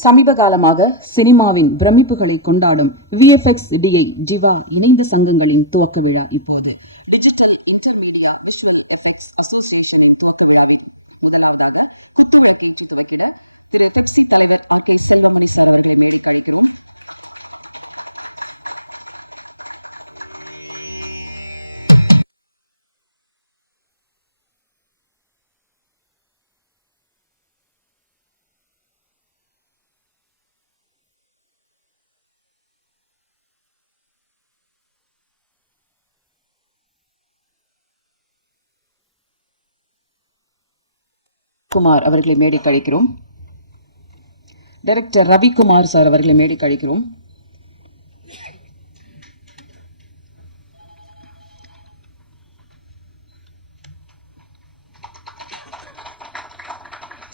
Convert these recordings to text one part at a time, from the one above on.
சமீப காலமாக சினிமாவின் பிரமிப்புகளை கொண்டாடும் விஎஃப்எக்ஸ் டிஐ டிவா இணைந்த சங்கங்களின் துவக்க விழா இப்போது டிஜிட்டல் இன்டர்மீடியா விசுவல் எஃபெக்ட்ஸ் அசோசியேஷனின் துவக்கமானது. இதற்கான புத்துணர்ச்சி துவக்கலாம் திரு பெப்சி தலைவர் ஆர்கே செல்வமணி அவர்களை மதிப்பிருக்கிறோம். குமார் அவர்களை மேடைக்கு அழைக்கிறோம். டைரக்டர் ரவிக்குமார் சார் அவர்களை மேடைக்கு அழைக்கிறோம்.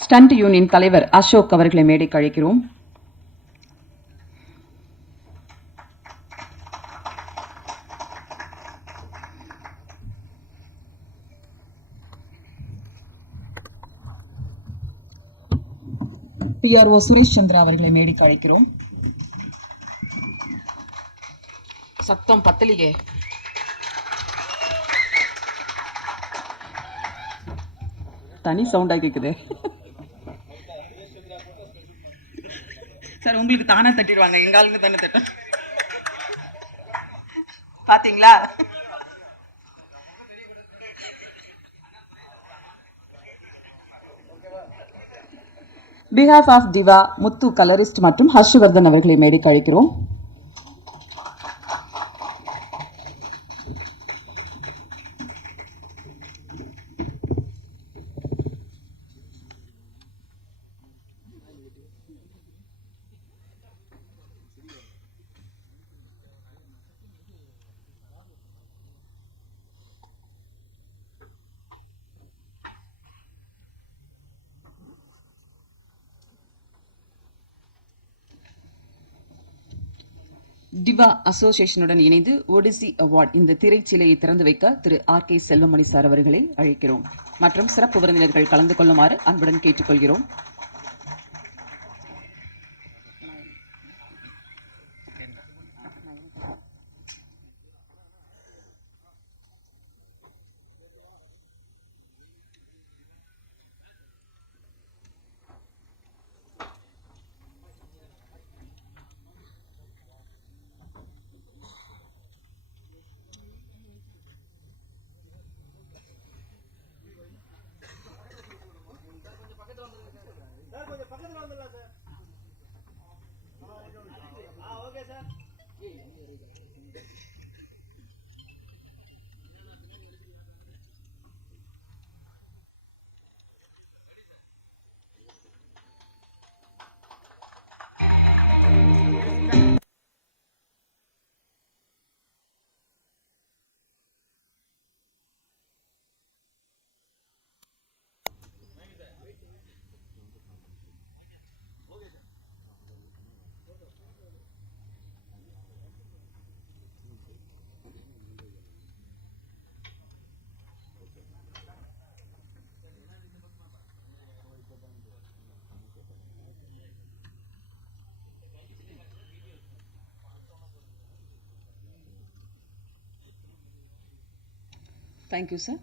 ஸ்டண்ட் யூனியன் தலைவர் அசோக் அவர்களை மேடைக்கு அழைக்கிறோம். PRO சுரேஷ் சந்திரா அவர்களை மேடைக்கு அழைக்கிறோம். சத்தம் பத்தலியே. தனி சவுண்டா கேக்குது சார். உங்களுக்கு தானே தட்டிடுவாங்க, எங்க ஆளுங்க தானே தட்ட. பாத்தீங்களா? பிஹாஃப் ஆஃப் டிவா முத்து கலரிஸ்ட் மற்றும் ஹர்ஷவர்தன் அவர்களை மேடைக்கு அழைக்கிறோம். டிவா அசோசியேஷனுடன் இணைந்து ஒடிசி அவார்ட் இந்த திரைச்சிலையை திறந்து வைக்க திரு ஆர்கே செல்வமணி சார் அவர்களை அழைக்கிறோம். மற்றும் சிறப்பு விருந்தினர்கள் கலந்து கொள்ளுமாறு அன்புடன் கேட்டுக்கொள்கிறோம். Thank you sir.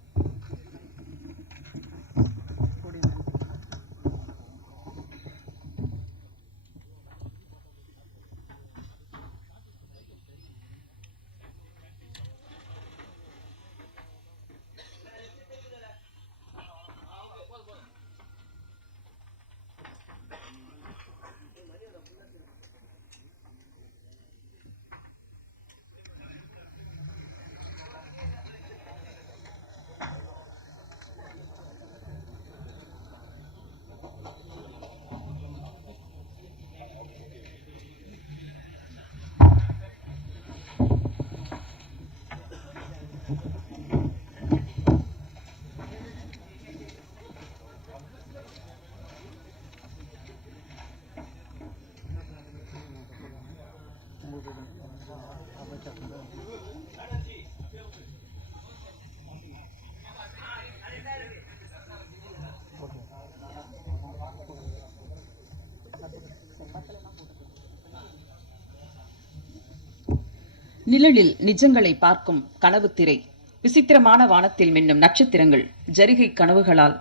நிழலில் நிஜங்களை பார்க்கும் கனவு திரை, விசித்திரமான வானத்தில் மின்னும் நட்சத்திரங்கள், ஜரிகை கனவுகளால்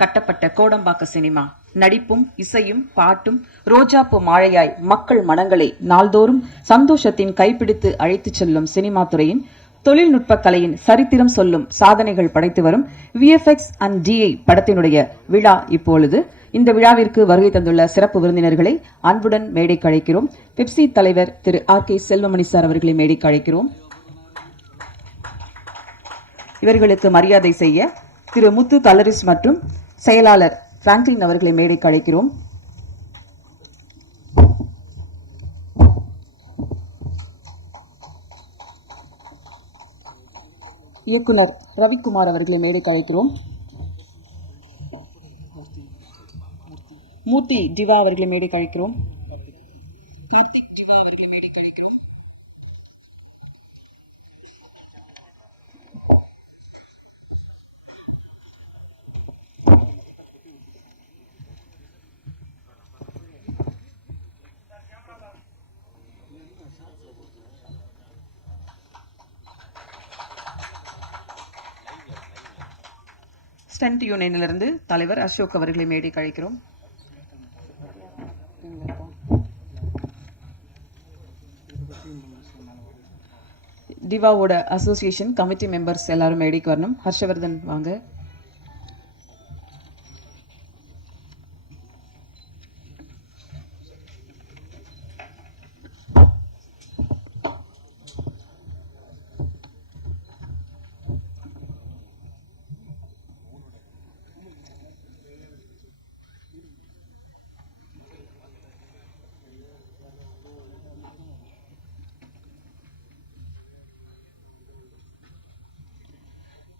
கட்டப்பட்ட கோடம்பாக்க சினிமா. நடிப்பும் இசையும் பாட்டும் ரோஜாப்பு மாழையாய் மக்கள் மனங்களை நாள்தோறும் சந்தோஷத்தின் கைப்பிடித்து அழைத்துச் செல்லும் சினிமா துறையின் தொழில்நுட்ப கலையின் சரித்திரம் சொல்லும் சாதனைகள் படைத்து வரும் விஎஃப்எக்ஸ் அண்ட் டிஐ படத்தினுடைய விழா இப்பொழுது. இந்த விழாவிற்கு வருகை தந்துள்ள சிறப்பு விருந்தினர்களை அன்புடன் மேடைக்கு அழைக்கிறோம். பெப்சி தலைவர் திரு ஆர்.கே. செல்வமணி சார் அவர்களை மேடைக்கு அழைக்கிறோம். இவர்களுக்கு மரியாதை செய்ய திரு முத்து கலரிஸ்ட் மற்றும் செயலாளர் பிராங்க்லின் அவர்களை மேடைக்கு அழைக்கிறோம். இயக்குனர் ரவிக்குமார் அவர்களை மேடைக்கு அழைக்கிறோம். மூர்த்தி திவா அவர்களை மேடைக்கு அழைக்கிறோம். கார்த்திக் திவா அவர்களை மேடைக்கு அழைக்கிறோம். ஸ்டண்ட் யூனியனிலிருந்து தலைவர் அசோக் அவர்களை மேடைக்கு அழைக்கிறோம். டிவாவோட அசோசியேஷன் கமிட்டி மெம்பர்ஸ் எல்லாரும் மேடைக்கு வரணும். ஹர்ஷவர்தன் வாங்க.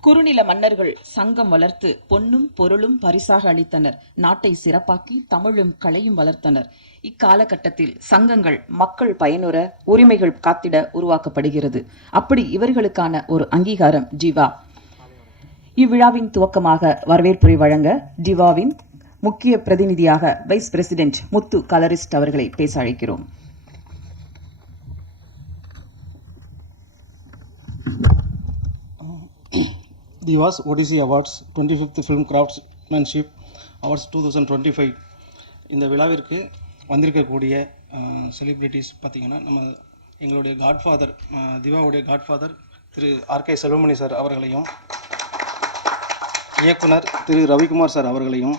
குறுநில மன்னர்கள் சங்கம் வளர்த்து பொன்னும் பொருளும் பரிசாக அளித்தனர். நாட்டை சிறப்பாக்கி தமிழும் கலையும் வளர்த்தனர். இக்காலகட்டத்தில் சங்கங்கள் மக்கள் பயனுற உரிமைகள் காத்திட உருவாக்கப்படுகிறது. அப்படி இவர்களுக்கான ஒரு அங்கீகாரம் டிவா. இவ்விழாவின் துவக்கமாக வரவேற்புரை வழங்க டிவாவின் முக்கிய பிரதிநிதியாக வைஸ் பிரசிடென்ட் முத்து கலரிஸ்ட் அவர்களை பேச அழைக்கிறோம். Diva's Odyssey Awards 25th Film Craftsmanship Awards 2025 இந்த விழாவிற்கு வந்திருக்கக்கூடிய செலிப்ரிட்டிஸ் பார்த்திங்கன்னா எங்களுடைய காட்ஃபாதர் திவாவுடைய காட்ஃபாதர் திரு ஆர்.கே. செல்வமணி சார் அவர்களையும், இயக்குனர் திரு ரவிக்குமார் சார் அவர்களையும்,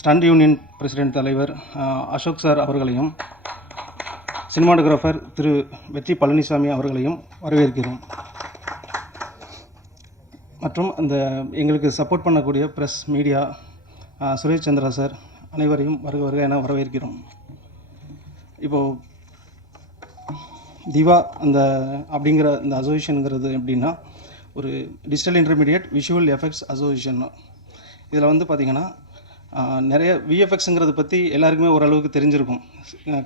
ஸ்டண்ட் யூனியன் பிரசிடென்ட் தலைவர் அசோக் சார் அவர்களையும், சினிமாட்டோகிராஃபர் திரு வெற்றி பழனிசாமி அவர்களையும் வரவேற்கிறோம். மற்றும் எங்களுக்கு சப்போர்ட் பண்ணக்கூடிய press media Suresh Chandra sir அனைவரையும் வருக என வரவேற்கிறோம். இப்போது திவா அப்படிங்கிற இந்த அசோசியேஷனுங்கிறது எப்படின்னா ஒரு digital intermediate visual effects association. இதில் பார்த்திங்கன்னா நிறைய விஎஃப்எக்ஸுங்கிறத பற்றி எல்லாருக்குமே ஓரளவுக்கு தெரிஞ்சிருக்கும்.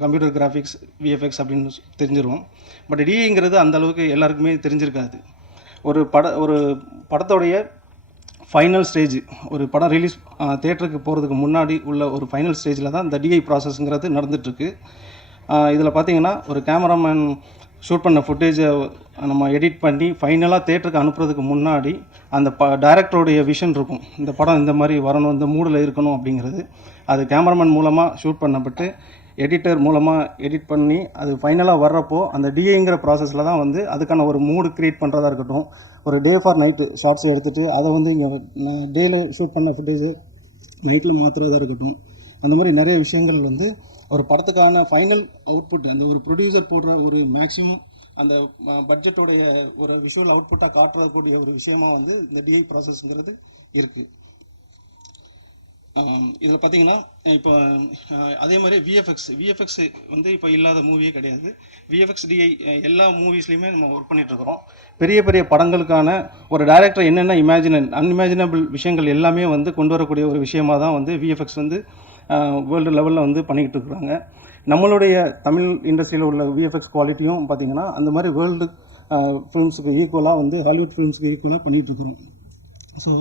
கம்ப்யூட்டர் கிராஃபிக்ஸ் விஎஃப்எக்ஸ் அப்படின்னு தெரிஞ்சிருக்கும். பட் டிஐங்கிறது அந்தளவுக்கு எல்லாருக்குமே தெரிஞ்சிருக்காது. ஒரு படத்தோடைய ஃபைனல் ஸ்டேஜ், ஒரு படம் ரிலீஸ் தேட்டருக்கு போகிறதுக்கு முன்னாடி உள்ள ஒரு ஃபைனல் ஸ்டேஜில் தான் இந்த டிஐ ப்ராசஸ்ங்கிறது நடந்துகிட்ருக்கு. இதில் பார்த்திங்கன்னா ஒரு கேமராமேன் ஷூட் பண்ண ஃபுட்டேஜை நம்ம எடிட் பண்ணி ஃபைனலாக தேட்டருக்கு அனுப்புறதுக்கு முன்னாடி அந்த டைரக்டருடைய விஷன் இருக்கும். இந்த படம் இந்த மாதிரி வரணும், இந்த மூடில் இருக்கணும் அப்படிங்கிறது. அது கேமராமேன் மூலமாக ஷூட் பண்ணப்பட்டு எடிட்டர் மூலமாக எடிட் பண்ணி அது ஃபைனலாக வர்றப்போ அந்த டிஐங்கிற ப்ராசஸில் தான் அதுக்கான ஒரு மூடு க்ரியேட் பண்ணுறதா இருக்கட்டும், ஒரு டே ஃபார் நைட்டு ஷார்ட்ஸ் எடுத்துகிட்டு அதை இங்கே டேயில் ஷூட் பண்ண ஃபுட்டேஜை நைட்டில் மாற்றுறதா இருக்கட்டும், அந்த மாதிரி நிறைய விஷயங்கள் ஒரு படத்துக்கான ஃபைனல் அவுட்புட் அந்த ஒரு ப்ரொடியூசர் போடுற ஒரு மேக்ஸிமம் அந்த பட்ஜெட்டோடைய ஒரு விஷுவல் அவுட்புட்டாக காட்டுறக்கூடிய ஒரு விஷயமாக இந்த டிஐ ப்ராசஸ்ங்கிறது இருக்குது. இதில் பார்த்திங்கன்னா இப்போ அதே மாதிரி விஎஃப்எக்ஸ் இப்போ இல்லாத மூவியே கிடையாது. விஎஃப்எக்ஸ் டிஐ எல்லா மூவிஸ்லையுமே நம்ம ஒர்க் பண்ணிகிட்ருக்குறோம். பெரிய பெரிய படங்களுக்கான ஒரு டைரக்டர் என்னென்ன அன்இமேஜினபிள் விஷயங்கள் எல்லாமே கொண்டு வரக்கூடிய ஒரு விஷயமாக தான் விஎஃப்எக்ஸ் வேர்ல்டு லெவலில் பண்ணிக்கிட்டு இருக்கிறாங்க. நம்மளுடைய தமிழ் இண்டஸ்ட்ரியில் உள்ள விஎஃப்எக்ஸ் குவாலிட்டியும் பார்த்திங்கன்னா அந்த மாதிரி வேர்ல்டு ஃபிலிம்ஸுக்கு ஈக்குவலாக ஹாலிவுட் ஃபிலிம்ஸுக்கு ஈக்குவலாக பண்ணிகிட்ருக்குறோம். ஸோ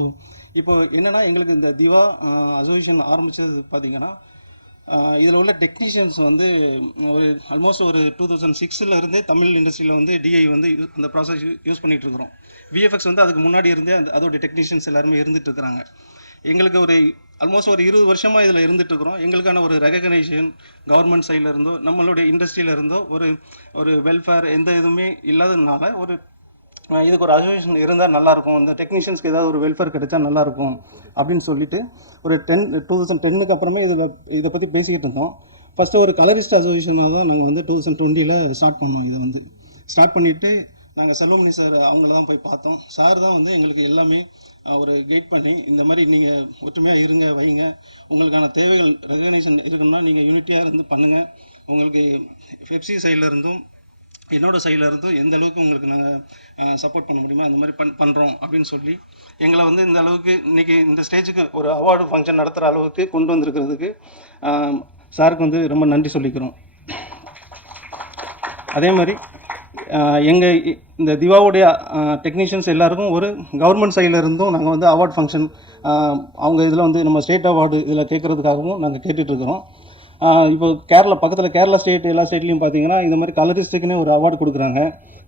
இப்போ என்னென்னா எங்களுக்கு இந்த திவா அசோசியேஷன் ஆரம்பித்தது பார்த்திங்கன்னா இதில் உள்ள டெக்னீஷியன்ஸ் வந்து ஒரு ஆல்மோஸ்ட் ஒரு 2006 இருந்தே தமிழ் இண்டஸ்ட்ரியில் வந்து டிஐ வந்து அந்த ப்ராசஸ் யூஸ் பண்ணிகிட்டு இருக்கிறோம். விஎஃப்எக்ஸ் வந்து அதுக்கு முன்னாடி இருந்தே அதோடைய டெக்னீஷியன்ஸ் எல்லாருமே இருந்துட்டு இருக்கிறாங்க. எங்களுக்கு ஒரு ஆல்மோஸ்ட் ஒரு 20 வருஷமாக இதில் இருந்துட்டு இருக்கிறோம். எங்களுக்கான ஒரு ரெகக்னைசேஷன் கவர்மெண்ட் சைடில் இருந்தோ நம்மளுடைய இண்டஸ்ட்ரியில் இருந்தோ ஒரு வெல்ஃபேர் எந்த இதுவுமே இல்லாததுனால இதுக்கு ஒரு அசோசியேஷன் இருந்தால் நல்லாயிருக்கும், இந்த டெக்னீஷியன்ஸ்க்கு ஏதாவது ஒரு வெல்ஃபேர் கிடைச்சா நல்லாயிருக்கும் அப்படின்னு சொல்லிட்டு ஒரு 2010க்கு அப்புறமே இதை பற்றி பேசிக்கிட்டு இருந்தோம். ஃபஸ்ட்டு ஒரு கலரிஸ்ட் அசோசியேஷனாக தான் நாங்கள் வந்து 2020 ஸ்டார்ட் பண்ணோம். இதை வந்து ஸ்டார்ட் பண்ணிவிட்டு நாங்கள் செல்வமணி சார் அவங்கள தான் போய் பார்த்தோம். சார் தான் வந்து எங்களுக்கு எல்லாமே ஒரு கைட் பண்ணி இந்த மாதிரி நீங்கள் ஒற்றுமையாக இருங்க வைங்க, உங்களுக்கான தேவைகள் ரெகக்னைசேஷன் இருக்குன்னா நீங்கள் யூனிட்டியாக இருந்து பண்ணுங்கள், உங்களுக்கு பெப்சி சைடில் இருந்தும் என்னோட சைடில் இருந்தும் எந்த அளவுக்கு உங்களுக்கு நாங்கள் சப்போர்ட் பண்ண முடியுமோ அந்த மாதிரி பண்ணுறோம் அப்படின்னு சொல்லி எங்களை வந்து இந்த அளவுக்கு இன்றைக்கி இந்த ஸ்டேஜுக்கு ஒரு அவார்டு ஃபங்க்ஷன் நடத்துகிற அளவுக்கு கொண்டு வந்திருக்கிறதுக்கு சாருக்கு வந்து ரொம்ப நன்றி சொல்லிக்கிறோம். அதே மாதிரி எங்கள் இந்த திவாவுடைய டெக்னீஷியன்ஸ் எல்லாருக்கும் ஒரு கவர்மெண்ட் சைடில் இருந்தும் நாங்கள் வந்து அவார்ட் ஃபங்க்ஷன் அவங்க இதில் வந்து நம்ம ஸ்டேட் அவார்டு இதில் கேட்குறதுக்காகவும் நாங்கள் கேட்டுட்ருக்குறோம். இப்போ பக்கத்தில் கேரளா ஸ்டேட் எல்லா ஸ்டேட்லேயும் பார்த்தீங்கன்னா இந்த மாதிரி கலரிஸ்ட்டுக்குன்னு ஒரு அவார்டு கொடுக்குறாங்க.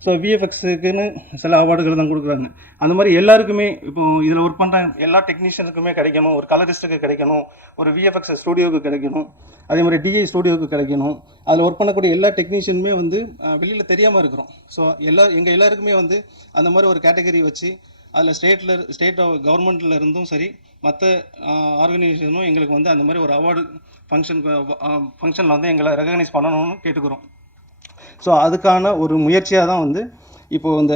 ஸோ விஎஃப்எக்ஸுக்குன்னு சில அவார்டுகள் தான் கொடுக்குறாங்க. அந்த மாதிரி எல்லாருக்குமே இப்போ இதில் ஒர்க் பண்ணுற எல்லா டெக்னீஷியனுக்குமே கிடைக்கணும், ஒரு கலரிஸ்ட்டுக்கு கிடைக்கணும், ஒரு விஎஃப்எக்ஸ் ஸ்டூடியோவுக்கு கிடைக்கணும், அதே மாதிரி டிஐ ஸ்டூடியோவுக்கு கிடைக்கணும். அதில் ஒர்க் பண்ணக்கூடிய எல்லா டெக்னீஷியனுமே வந்து வெளியில் தெரியாமல் இருக்கிறோம். ஸோ எங்கள் எல்லாருக்குமே வந்து அந்த மாதிரி ஒரு கேட்டகரி வச்சு அதில் ஸ்டேட் கவர்மெண்ட்டில் இருந்தும் சரி மற்ற ஆர்கனைசேஷனும் எங்களுக்கு வந்து அந்த மாதிரி ஒரு அவார்டு ஃபங்க்ஷனில் வந்து எங்களை ரெகக்னைஸ் பண்ணணும்னு கேட்டுக்கிறோம். ஸோ அதுக்கான ஒரு முயற்சியாக தான் வந்து இப்போது இந்த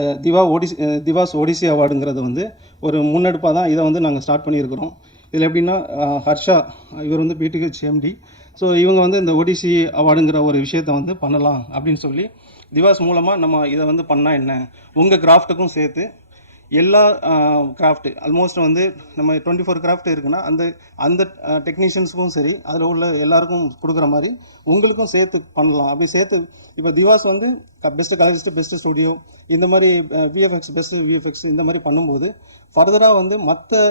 திவாஸ் ஓடிசி அவார்டுங்கிறது வந்து ஒரு முன்னெடுப்பாக தான் இதை வந்து நாங்கள் ஸ்டார்ட் பண்ணியிருக்கிறோம். இதில் எப்படின்னா ஹர்ஷா இவர் வந்து பிடிஹெச் எம்டி. ஸோ இவங்க வந்து இந்த ஓடிசி அவார்டுங்கிற ஒரு விஷயத்தை வந்து பண்ணலாம் அப்படின்னு சொல்லி திவாஸ் மூலமாக நம்ம இதை வந்து பண்ணால் என்ன, உங்கள் கிராஃப்ட்டுக்கும் சேர்த்து எல்லா கிராஃப்ட்டு ஆல்மோஸ்ட் வந்து நம்ம 24 கிராஃப்ட் இருக்குன்னா அந்த டெக்னீஷியன்ஸுக்கும் சரி அதில் உள்ள எல்லாருக்கும் கொடுக்குற மாதிரி உங்களுக்கும் சேர்த்து பண்ணலாம். அப்படி சேர்த்து இப்போ திவாஸ் வந்து பெஸ்ட்டு கலரிஸ்ட்டு பெஸ்ட்டு ஸ்டூடியோ இந்த மாதிரி விஎஃப்எக்ஸ் பெஸ்ட்டு விஎஃப்எக்ஸ் இந்த மாதிரி பண்ணும்போது ஃபர்தராக வந்து மற்ற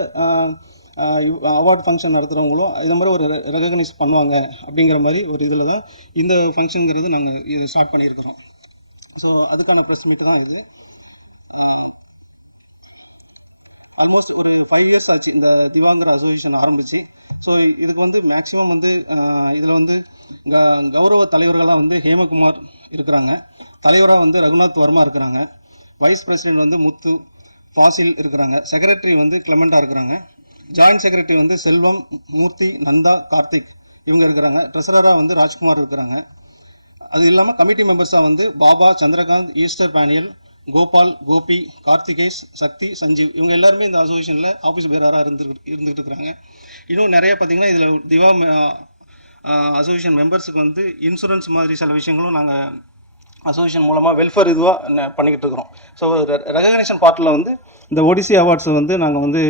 அவார்ட் ஃபங்க்ஷன் நடத்துகிறவங்களும் இந்த மாதிரி ஒரு ரெகக்னைஸ் பண்ணுவாங்க அப்படிங்கிற மாதிரி ஒரு இதில் தான் இந்த ஃபங்க்ஷனுங்கிறது நாங்கள் இதை ஸ்டார்ட் பண்ணியிருக்கிறோம். ஸோ அதுக்கான ப்ரெஸ் மீட் தான் இது. ஆல்மோஸ்ட் ஒரு 5 இயர்ஸ் ஆச்சு இந்த திவாங்கிற அசோசியேஷன் ஆரம்பித்து. ஸோ இதுக்கு வந்து மேக்ஸிமம் வந்து இதில் வந்து கௌரவ தலைவர்களாக வந்து ஹேமகுமார் இருக்கிறாங்க, தலைவராக வந்து ரகுநாத் வர்மா இருக்கிறாங்க, வைஸ் பிரசிடென்ட் வந்து முத்து ஃபாசில் இருக்கிறாங்க, செக்ரட்டரி வந்து கிளமெண்டா இருக்கிறாங்க, ஜாயின்ட் செக்ரட்டரி வந்து செல்வம் மூர்த்தி நந்தா கார்த்திக் இவங்க இருக்கிறாங்க, ட்ரெஸரராக வந்து ராஜ்குமார் இருக்கிறாங்க. அது இல்லாமல் கமிட்டி மெம்பர்ஸாக வந்து பாபா, சந்திரகாந்த், ஈஸ்டர் பேனியல், கோபால், கோபி, கார்த்திகேஷ், சக்தி, சஞ்சீவ் இவங்க எல்லாருமே இந்த அசோசியேஷனில் ஆஃபீஸ் பேரராக இருந்துகிட்டு இருக்கிறாங்க. இன்னும் நிறைய பார்த்திங்கன்னா இதில் திவா அசோசியேஷன் மெம்பர்ஸுக்கு வந்து இன்சூரன்ஸ் மாதிரி சில விஷயங்களும் நாங்கள் அசோசியேஷன் மூலமாக வெல்ஃபேர் இதுவாக பண்ணிக்கிட்டு இருக்கிறோம். ஸோ ரெகக்னேஷன் பார்ட்டில் வந்து இந்த ஓடிசி அவார்ட்ஸை வந்து நாங்கள் வந்து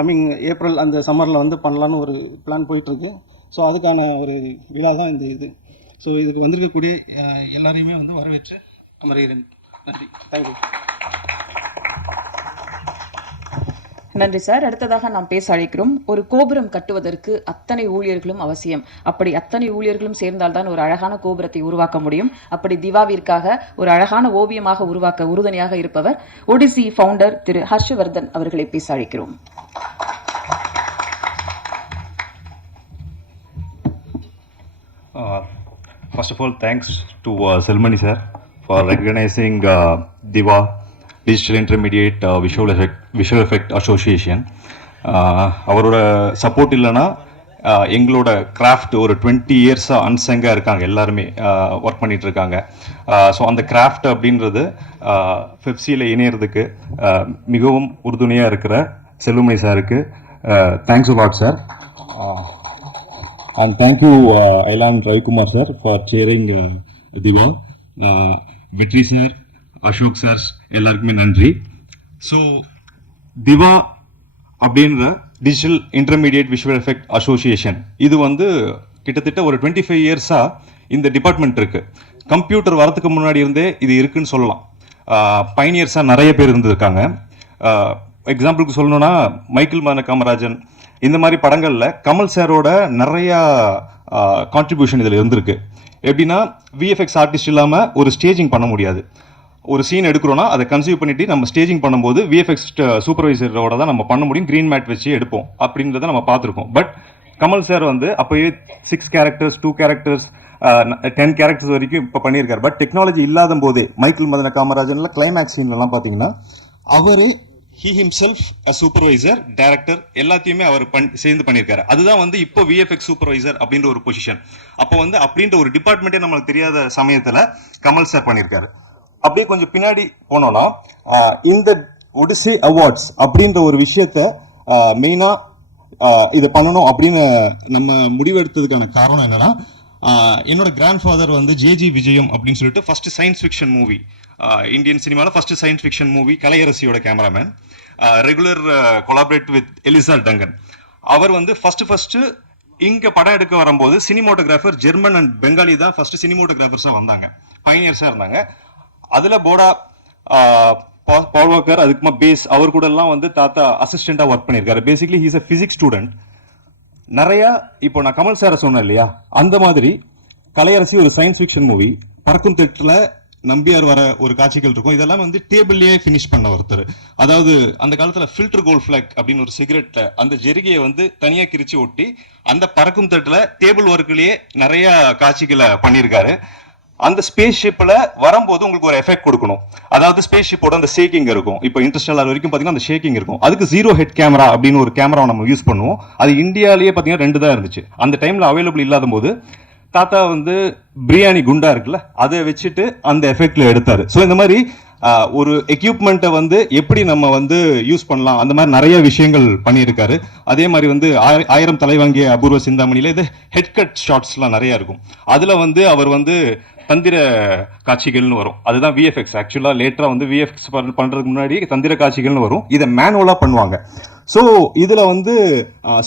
கம்மிங் ஏப்ரல் அந்த சம்மரில் வந்து பண்ணலான்னு ஒரு பிளான் போயிட்டுருக்கு. ஸோ அதுக்கான ஒரு விழா தான் இந்த இது. ஸோ இதுக்கு வந்திருக்கக்கூடிய எல்லாரையுமே வந்து வரவேற்று அமர்கிறேன். நன்றி. தேங்க்யூ. நன்றி சார். அடுத்ததாக நாம் பேச அழைக்கிறோம். ஒரு கோபுரம் கட்டுவதற்கு அத்தனை ஊழியர்களும் அவசியம். அப்படி அத்தனை ஊழியர்களும் சேர்ந்தால்தான் ஒரு அழகான கோபுரத்தை உருவாக்க முடியும். அப்படி திவாவிற்காக ஒரு அழகான ஓவியமாக உருவாக்க உறுதுணையாக இருப்பவர் ஓடிசி ஃபவுண்டர் திரு ஹர்ஷவர்தன் அவர்களை பேச அழைக்கிறோம். First of all, thanks to Selmani sir for recognizing Diva Digital Intermediate Visual Effect Association. அவரோட சப்போர்ட் இல்லைன்னா எங்களோட கிராஃப்ட் ஒரு 20 இயர்ஸாக அன்சங்காக இருக்காங்க, எல்லாருமே ஒர்க் பண்ணிட்டு இருக்காங்க. ஸோ அந்த கிராஃப்ட் அப்படின்றது பெப்சியில் இணையறதுக்கு மிகவும் உறுதுணையாக இருக்கிற செல்வமணி சாருக்கு thanks a lot sir. And thank you Ailan Ravikumar sir for chairing Diva. Vetri sir, Ashok sir எல்லாருக்குமே நன்றி. ஸோ திவா அப்படின்ற digital intermediate visual effect association இது வந்து கிட்டத்தட்ட ஒரு 25 இயர்ஸாக இந்த டிபார்ட்மெண்ட் இருக்குது. கம்ப்யூட்டர் வரதுக்கு முன்னாடி இருந்தே இது இருக்குன்னு சொல்லலாம். பைனியர்ஸாக நிறைய பேர் இருந்திருக்காங்க. எக்ஸாம்பிளுக்கு சொல்லணும்னா மைக்கேல் மதன காமராஜன், இந்த மாதிரி படங்கள்ல கமல் சாரோட நிறைய கான்ட்ரிபியூஷன் இதில் இருந்திருக்கு. எப்படின்னா விஎஃப்எக்ஸ் ஆர்டிஸ்ட் இல்லாமல் ஒரு ஸ்டேஜிங் பண்ண முடியாது. ஒரு சீன் எடுக்கிறோன்னா அதை கன்சீவ் பண்ணிட்டு நம்ம ஸ்டேஜிங் பண்ணும்போது விஎஃப்எக்ஸ் சூப்பர்வைசரோட தான் நம்ம பண்ண முடியும், க்ரீன் மேட் வச்சு எடுப்போம் அப்படின்றத நம்ம பார்த்துருக்கோம். பட் கமல் சார் வந்து அப்போயே 6 கேரக்டர்ஸ் 2 கேரக்டர்ஸ் 10 கேரக்டர்ஸ் வரைக்கும் இப்போ பண்ணியிருக்காரு. பட் டெக்னாலஜி இல்லாத போதே மைக்கேல் மதன காமராஜன்ல கிளைமேக்ஸ் சீன்லாம் பார்த்தீங்கன்னா அவரே he himself a supervisor director எல்லாத்தையுமே அவர் சேர்ந்து பண்ணியிருக்காரு. அதுதான் வந்து இப்போ விஎஃப்எக்ஸ் சூப்பர்வைசர் அப்படின்ற ஒரு பொசிஷன். அப்போ வந்து அப்படின்ற ஒரு டிபார்ட்மெண்ட்டே நம்மளுக்கு தெரியாத சமயத்தில் கமல் சார் பண்ணியிருக்காரு. அப்படியே கொஞ்சம் பின்னாடி போனோம்னா இந்த ஒடிசே அவார்ட்ஸ் அப்படின்ற ஒரு விஷயத்த மெயினாக இதை பண்ணணும் அப்படின்னு நம்ம முடிவெடுத்ததுக்கான காரணம் என்னன்னா, என்னோட கிராண்ட் ஃபாதர் வந்து ஜேஜி விஜயம் அப்படின்னு சொல்லிட்டு first science fiction movie, Indian சினிமாவில் ஃபர்ஸ்ட் சயின்ஸ் ஃபிக்ஷன் மூவி கலையரசியோட cameraman, regular collaborate with Ellis Dungan. அவர் வந்து ஃபர்ஸ்ட் இங்க படம் எடுக்க வரும்போது சினிமோட்டோகிராஃபர் ஜெர்மன் அண்ட் பெங்காலி தான் ஃபர்ஸ்ட் சினிமோட்டோகிராஃபர்ஸா வந்தாங்க, பைனியர்ஸா இருந்தாங்க. அதுல போடா பால்வாக்கர், அதுக்குமா பேஸ் அவர் கூட எல்லாம் வந்து தாத்தா அசிஸ்டண்டா ஒர்க் பண்ணியிருக்காரு. Basically he's a physics student. நிறைய இப்போ நான் கமல் சாரை சொன்னேன் இல்லையா, அந்த மாதிரி கலையரசி ஒரு சயின்ஸ் ஃபிக்ஷன் மூவி, பறக்கும் திட்டுல நம்பியார் வர ஒரு காட்சிகள் இருக்கும். இதெல்லாம் வந்து டேபிள்லயே ஃபினிஷ் பண்ண ஒருத்தர். அதாவது அந்த காலத்துல ஃபில்டர் கோல்ட் ஃபிளாக் அப்படின்னு ஒரு சிகரெட்ல அந்த ஜெரிகையை வந்து தனியா கிரிச்சு ஒட்டி அந்த பறக்கும் தட்டுல டேபிள் ஒர்க்லயே நிறைய காட்சிகளை பண்ணியிருக்காரு. அந்த ஸ்பேஸ் ஷிப்ல வரும்போது உங்களுக்கு ஒரு எஃபெக்ட் கொடுக்கணும். அதாவது ஸ்பேஸ் ஷிப்போட அந்த ஷேக்கிங் இருக்கும். இப்போ இன்டர்ஸ்டெல்லார் வரைக்கும் பாத்தீங்கன்னா அந்த ஷேக்கிங் இருக்கும். அதுக்கு 0 ஹெட் கேமரா அப்படின்னு ஒரு கேமரா நம்ம யூஸ் பண்ணுவோம். அது இந்தியாலேயே பாத்தீங்கன்னா 2 தான் இருந்துச்சு. அந்த டைம்ல அவைலபிள் இல்லாத போது தாத்தா வந்து பிரியாணி குண்டா இருக்குல்ல, அதை வச்சுட்டு அந்த எஃபெக்ட்ல எடுத்தாரு. ஸோ இந்த மாதிரி ஒரு எக்யூப்மெண்ட்டை வந்து எப்படி நம்ம வந்து யூஸ் பண்ணலாம், அந்த மாதிரி நிறைய விஷயங்கள் பண்ணியிருக்காரு. அதே மாதிரி வந்து 1000 தலை வாங்கிய அபூர்வ சிந்தாமணியில இது ஹெட் கட் ஷாட்ஸ்லாம் நிறைய இருக்கும். அதுல வந்து அவர் வந்து தந்திர காட்சிகள்னு வரும். அதுதான் விஎஃப்எக்ஸ். ஆக்சுவலா லேட்டரா வந்து விஎஃப்எக்ஸ் பண்றதுக்கு முன்னாடி தந்திர காட்சிகள்னு வரும். இதை மேனுவலா பண்ணுவாங்க. ஸோ இதுல வந்து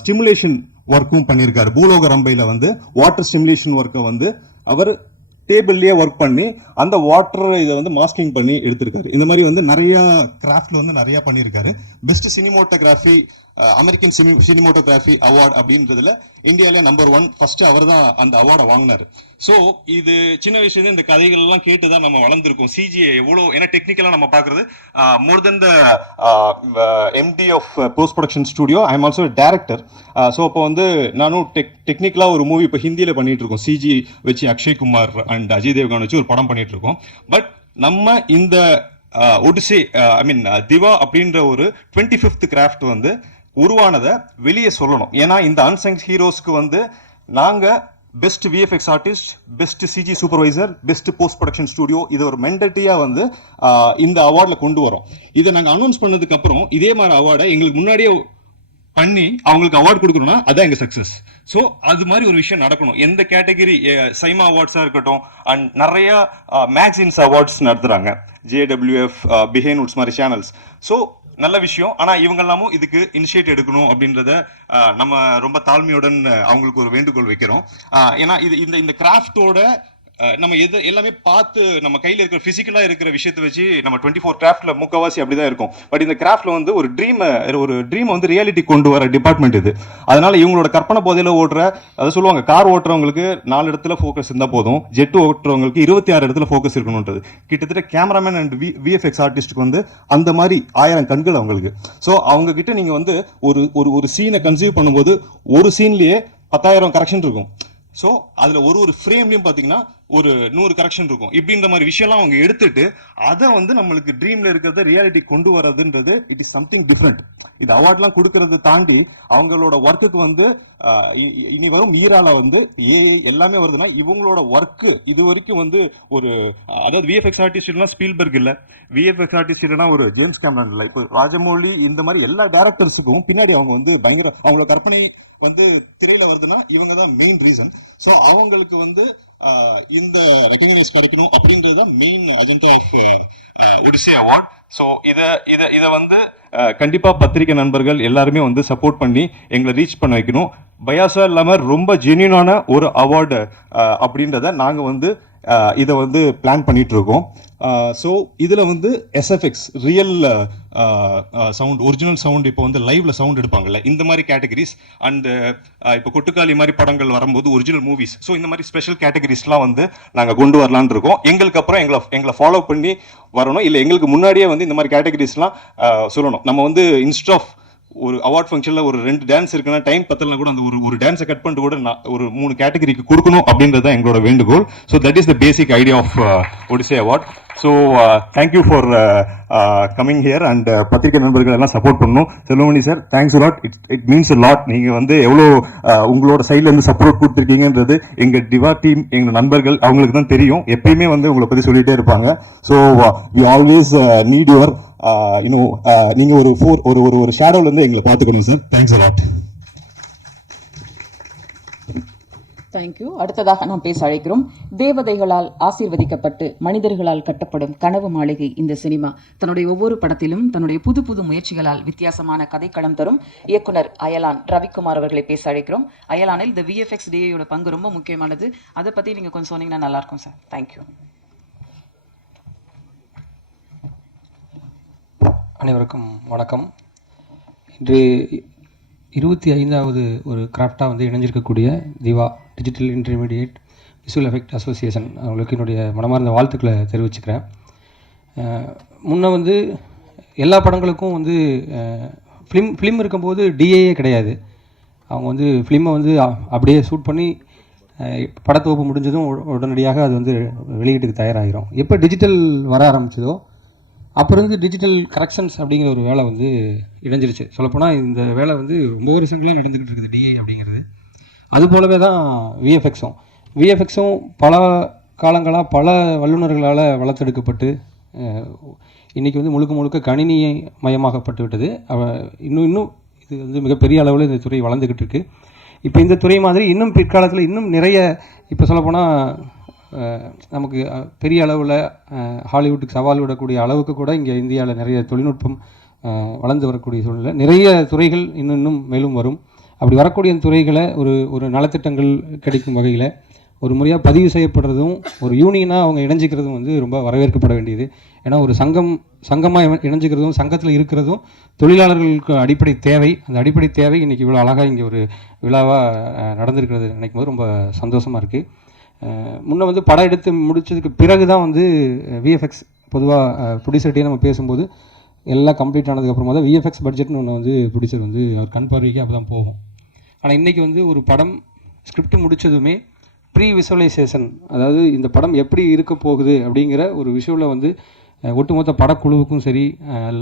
ஸ்டிமுலேஷன் ஒர்க்கும் பண்ணியிருக்காரு. பூலோக ரம்பையில வந்து வாட்டர் ஸ்டிமுலேஷன் ஒர்க்கை வந்து அவர் டேபிள்லயே ஒர்க் பண்ணி அந்த வாட்டர் இதை வந்து மாஸ்கிங் பண்ணி எடுத்திருக்காரு. இந்த மாதிரி வந்து நிறைய கிராஃப்ட்ல வந்து நிறைய பண்ணியிருக்காரு. Best cinematography American cinematography award அப்படின்றதுல இந்தியாவிலே நம்பர் 1 ஃபர்ஸ்ட் அவர் தான் அந்த அவார்டை வாங்கினாரு. ஸோ இது சின்ன வயசுல இந்த கதைகள் எல்லாம் கேட்டுதான் நம்ம வளர்ந்துருக்கோம். சிஜிஐ எவ்வளோ ஏன்னா டெக்னிக்கலா நம்ம பாக்குறது more then the MD of post production studio, I am also director. So அப்போ வந்து நானும் டெக்னிக்கலா ஒரு மூவி இப்போ ஹிந்தியில பண்ணிட்டு இருக்கோம். சிஜி வச்சு அக்ஷய் குமார் அண்ட் அஜய் தேவ்கான் வச்சு ஒரு படம் பண்ணிட்டு இருக்கோம். பட் நம்ம இந்த ஒடிசே திவா அப்படின்ற ஒரு 25th கிராஃப்ட் வந்து உருவானதை வெளியே சொல்லணும். ஏன்னா இந்த அன்சங் ஹீரோஸ்க்கு வந்து நாங்க best VFX artist, best CG supervisor, best post production studio, இது ஒரு மெண்டட்டியா வந்து இந்த அவார்ட்ல கொண்டு வரோம். இதை நாங்க அனௌன்ஸ் பண்ணதுக்கு அப்புறம் இதே மாதிரி அவார்டை எங்களுக்கு முன்னாடியே பண்ணி அவங்களுக்கு அவார்டு கொடுக்கணும்னா அதான் எங்க சக்சஸ். ஸோ அது மாதிரி ஒரு விஷயம் நடக்கணும். எந்த கேட்டகரி சைமா அவார்ட்ஸா இருக்கட்டும் அண்ட் நிறைய மேக்சின்ஸ் அவார்ட்ஸ் நடத்துறாங்க, ஜேடபிள்யூஎஃப், பிஹைண்ட் மாதிரி சேனல்ஸ். ஸோ நல்ல விஷயம். ஆனா இவங்க எல்லாமும் இதுக்கு இனிஷியேட் எடுக்கணும் அப்படின்றத நம்ம ரொம்ப தாழ்மையுடன் அவங்களுக்கு ஒரு வேண்டுகோள் வைக்கிறோம். ஏன்னா இது இந்த கிராஃப்டோட நம்ம எல்லாமே பார்த்து நம்ம கையில இருக்கிற பிசிக்கலா இருக்கிற விஷயத்தை வச்சு நம்ம 24 கிராஃப்ட்ல முக்கவாசி அப்படிதான் இருக்கும். பட் இந்த கிராஃப்ட்ல வந்து ஒரு ட்ரீம் வந்து ரியாலிட்டி கொண்டு வர டிபார்ட்மெண்ட் இது. அதனால இவங்களோட கற்பனை போதையில ஓட்டுற, அதை சொல்லுவாங்க, கார் ஓட்டுறவங்களுக்கு 4 இடத்துல ஃபோக்கஸ் இருந்தா போதும், ஜெட் ஓட்டுறவங்களுக்கு 26 இடத்துல ஃபோக்கஸ் இருக்கணும்ன்றது. கிட்டத்தட்ட கேமராமேன் அண்ட் விஎஃப்எக்ஸ் ஆர்டிஸ்டுக்கு வந்து அந்த மாதிரி 1000 கண்கள் அவங்களுக்கு. ஸோ அவங்க கிட்ட நீங்க வந்து ஒரு சீனை கன்சீவ் பண்ணும்போது ஒரு சீன்லயே 10,000 கரெக்ஷன் இருக்கும். ஸோ அதுல ஒரு ஃப்ரேம்லயும் பாத்தீங்கன்னா ஒரு 100 கரெக்ஷன் இருக்கும். இப்படின்ற மாதிரி விஷயம்லாம் அவங்க எடுத்துட்டு அதை வந்து நம்மளுக்கு ட்ரீம்ல இருக்கிறத ரியாலிட்டி கொண்டு வரதுன்றது இட் இஸ் சம்திங் டிஃப்ரெண்ட். இது அவார்ட்லாம் கொடுக்கறத தாண்டி அவங்களோட ஒர்க்குக்கு வந்து இனி வரும் ஈரால வந்து ஏஐ எல்லாமே வருதுன்னா இவங்களோட ஒர்க்கு இது வரைக்கும் வந்து ஒரு அதாவது விஎஃப்எக்ஸ் ஆர்டிஸ்ட் இல்லைனா ஸ்பீல்பர்க் இல்லை, விஎஃப்எக்ஸ் ஆர்டிஸ்ட் இல்லைனா ஒரு ஜேம்ஸ் கேமரன் இல்லை, இப்போ ராஜமௌலி, இந்த மாதிரி எல்லா டைரக்டர்ஸுக்கும் பின்னாடி அவங்க வந்து பயங்கர அவங்களோட கற்பனை வந்து திரையில வருதுன்னா இவங்க தான் மெயின் ரீசன். ஸோ அவங்களுக்கு வந்து இந்த ரெகக்னைஸ் கிடைக்கணும் அப்படின்றது main agenda of Odyssey award. So இதை வந்து கண்டிப்பா பத்திரிகை நண்பர்கள் எல்லாருமே வந்து சப்போர்ட் பண்ணி எங்களை ரீச் பண்ண வைக்கணும். பயாசா இல்லாம ரொம்ப ஜென்யூனான ஒரு அவார்டு அப்படின்றத நாங்க வந்து இதை வந்து பிளான் பண்ணிட்டு இருக்கோம். ஸோ இதில் வந்து SFX real sound, original sound, இப்போ வந்து லைவ்ல சவுண்ட் எடுப்பாங்கல்ல, இந்த மாதிரி கேட்டகரிஸ் அண்ட் இப்போ கொட்டுக்காளி மாதிரி படங்கள் வரும்போது ஒரிஜினல் மூவிஸ், ஸோ இந்த மாதிரி ஸ்பெஷல் கேட்டகரிஸ்லாம் வந்து நாங்கள் கொண்டு வரலான்னு இருக்கோம். எங்களுக்கு அப்புறம் எங்களை ஃபாலோ பண்ணி வரணும், இல்லை எங்களுக்கு முன்னாடியே வந்து இந்த மாதிரி கேட்டகரிஸ்லாம் சொல்லணும். நம்ம வந்து இன்ஸ்ட் ஆஃப் ஒரு அவார்ட் ஃபங்க்ஷனில் ஒரு 2 டான்ஸ் இருக்குன்னா டைம் பத்தலாம் கூட அந்த ஒரு டான்ஸை கட் பண்ணிட்டு கூட ஒரு 3 கேட்டகரிக்கு கொடுக்கணும் அப்படின்றது தான் எங்களோட வேண்டுகோள். So that is the basic idea of Odyssey award. So thank you for coming here and பத்திரிகை நண்பர்கள் எல்லாம் சப்போர்ட் பண்ணணும். Selvamani sir, thanks lot. It means lot. நீங்கள் வந்து எவ்வளோ உங்களோட சைட்லேருந்து சப்போர்ட் கொடுத்துருக்கீங்கன்றது எங்கள் டிவா டீம், எங்கள் நண்பர்கள் அவங்களுக்கு தான் தெரியும். எப்பயுமே வந்து உங்களை பற்றி சொல்லிகிட்டே இருப்பாங்க. So we always need your நீங்கள் ஒரு ஷேடோல இருந்து எங்களை பார்த்துக்கணும் சார். Thanks lot. தேங்க்யூ. அடுத்ததாக நாம் பேச அழைக்கிறோம். தேவதைகளால் ஆசீர்வதிக்கப்பட்டு மனிதர்களால் கட்டப்படும் கனவு மாளிகை இந்த சினிமா தன்னுடைய ஒவ்வொரு படத்திலும் தன்னுடைய புது புது முயற்சிகளால் வித்தியாசமான கதைக்களம் தரும் இயக்குனர் அயலான் ரவிக்குமார் அவர்களை பேச அழைக்கிறோம். அயலானில் இந்த VFX DAயோட பங்கு ரொம்ப முக்கியமானது. அதை பற்றி நீங்கள் கொஞ்சம் சொன்னீங்கன்னா நல்லா இருக்கும் சார். தேங்க்யூ. அனைவருக்கும் வணக்கம். இன்று 25வது ஒரு கிராஃப்டாக வந்து இணைஞ்சிருக்கக்கூடிய diva digital intermediate visual effect association அவங்களுக்கு என்னுடைய மனமார்ந்த வாழ்த்துக்களை தெரிவிச்சுக்கிறேன். முன்ன வந்து எல்லா படங்களுக்கும் வந்து ஃபிலிம் இருக்கும்போது டிஏயே கிடையாது. அவங்க வந்து ஃபிலிமை வந்து அப்படியே ஷூட் பண்ணி படத்தொகுப்பு முடிஞ்சதும் உடனடியாக அது வந்து வெளியீட்டுக்கு தயாராகிடும். எப்போ டிஜிட்டல் வர ஆரம்பிச்சதோ அப்போ இருந்து டிஜிட்டல் கரெக்ஷன்ஸ் அப்படிங்கிற ஒரு வேலை வந்து இணைஞ்சிருச்சு. சொல்லப்போனால் இந்த வேலை வந்து ரொம்ப வருஷங்களாக நடந்துக்கிட்டு இருக்குது டிஏ அப்படிங்கிறது. அது போலவே தான் விஎஃப்எக்ஸும் பல காலங்களாக பல வல்லுநர்களால் வளர்த்தெடுக்கப்பட்டு இன்றைக்கி வந்து முழுக்க கணினி மயமாகப்பட்டு விட்டது. இன்னும் இது வந்து மிகப்பெரிய அளவில் இந்த துறை வளர்ந்துக்கிட்டு இருக்குது. இப்போ இந்த துறை மாதிரி இன்னும் பிற்காலத்தில் இன்னும் நிறைய, இப்போ சொல்லப்போனால் நமக்கு பெரிய அளவில் ஹாலிவுட்டுக்கு சவால் விடக்கூடிய அளவுக்கு கூட இங்கே இந்தியாவில் நிறைய தொழில்நுட்பம் வளர்ந்து வரக்கூடிய சூழ்நிலை, நிறைய துறைகள் இன்னும் மேலும் வரும். அப்படி வரக்கூடிய துறைகளை ஒரு நலத்திட்டங்கள் கிடைக்கும் வகையில் ஒரு முறையாக பதிவு செய்யப்படுறதும் ஒரு யூனியனாக அவங்க இணைஞ்சிக்கிறதும் வந்து ரொம்ப வரவேற்கப்பட வேண்டியது. ஏன்னா ஒரு சங்கமாக இணைஞ்சிக்கிறதும் சங்கத்தில் இருக்கிறதும் தொழிலாளர்களுக்கு அடிப்படை தேவை. அந்த அடிப்படை தேவை இன்றைக்கி இவ்வளோ அழகாக இங்கே ஒரு விழாவாக நடந்திருக்கிறது நினைக்கும் போது ரொம்ப சந்தோஷமாக இருக்குது. முன்ன வந்து படம் எடுத்து முடித்ததுக்கு பிறகு தான் வந்து விஎஃப்எக்ஸ் பொதுவாக ப்ரொடியூசர்கிட்டே நம்ம பேசும்போது எல்லாம் கம்ப்ளீட் ஆனதுக்கப்புறமா தான் விஎஃப்எக்ஸ் பட்ஜெட்னு ஒன்று வந்து ப்ரொடியூசர் வந்து அவர் கண் பார்வைக்கு அப்போ தான் போகும். ஆனால் இன்றைக்கி வந்து ஒரு படம் ஸ்கிரிப்ட் முடித்ததுமே ப்ரீ விசுவலைசேஷன், அதாவது இந்த படம் எப்படி இருக்க போகுது அப்படிங்கிற ஒரு விஷுவலை வந்து ஒட்டுமொத்த படக்குழுவுக்கும் சரி,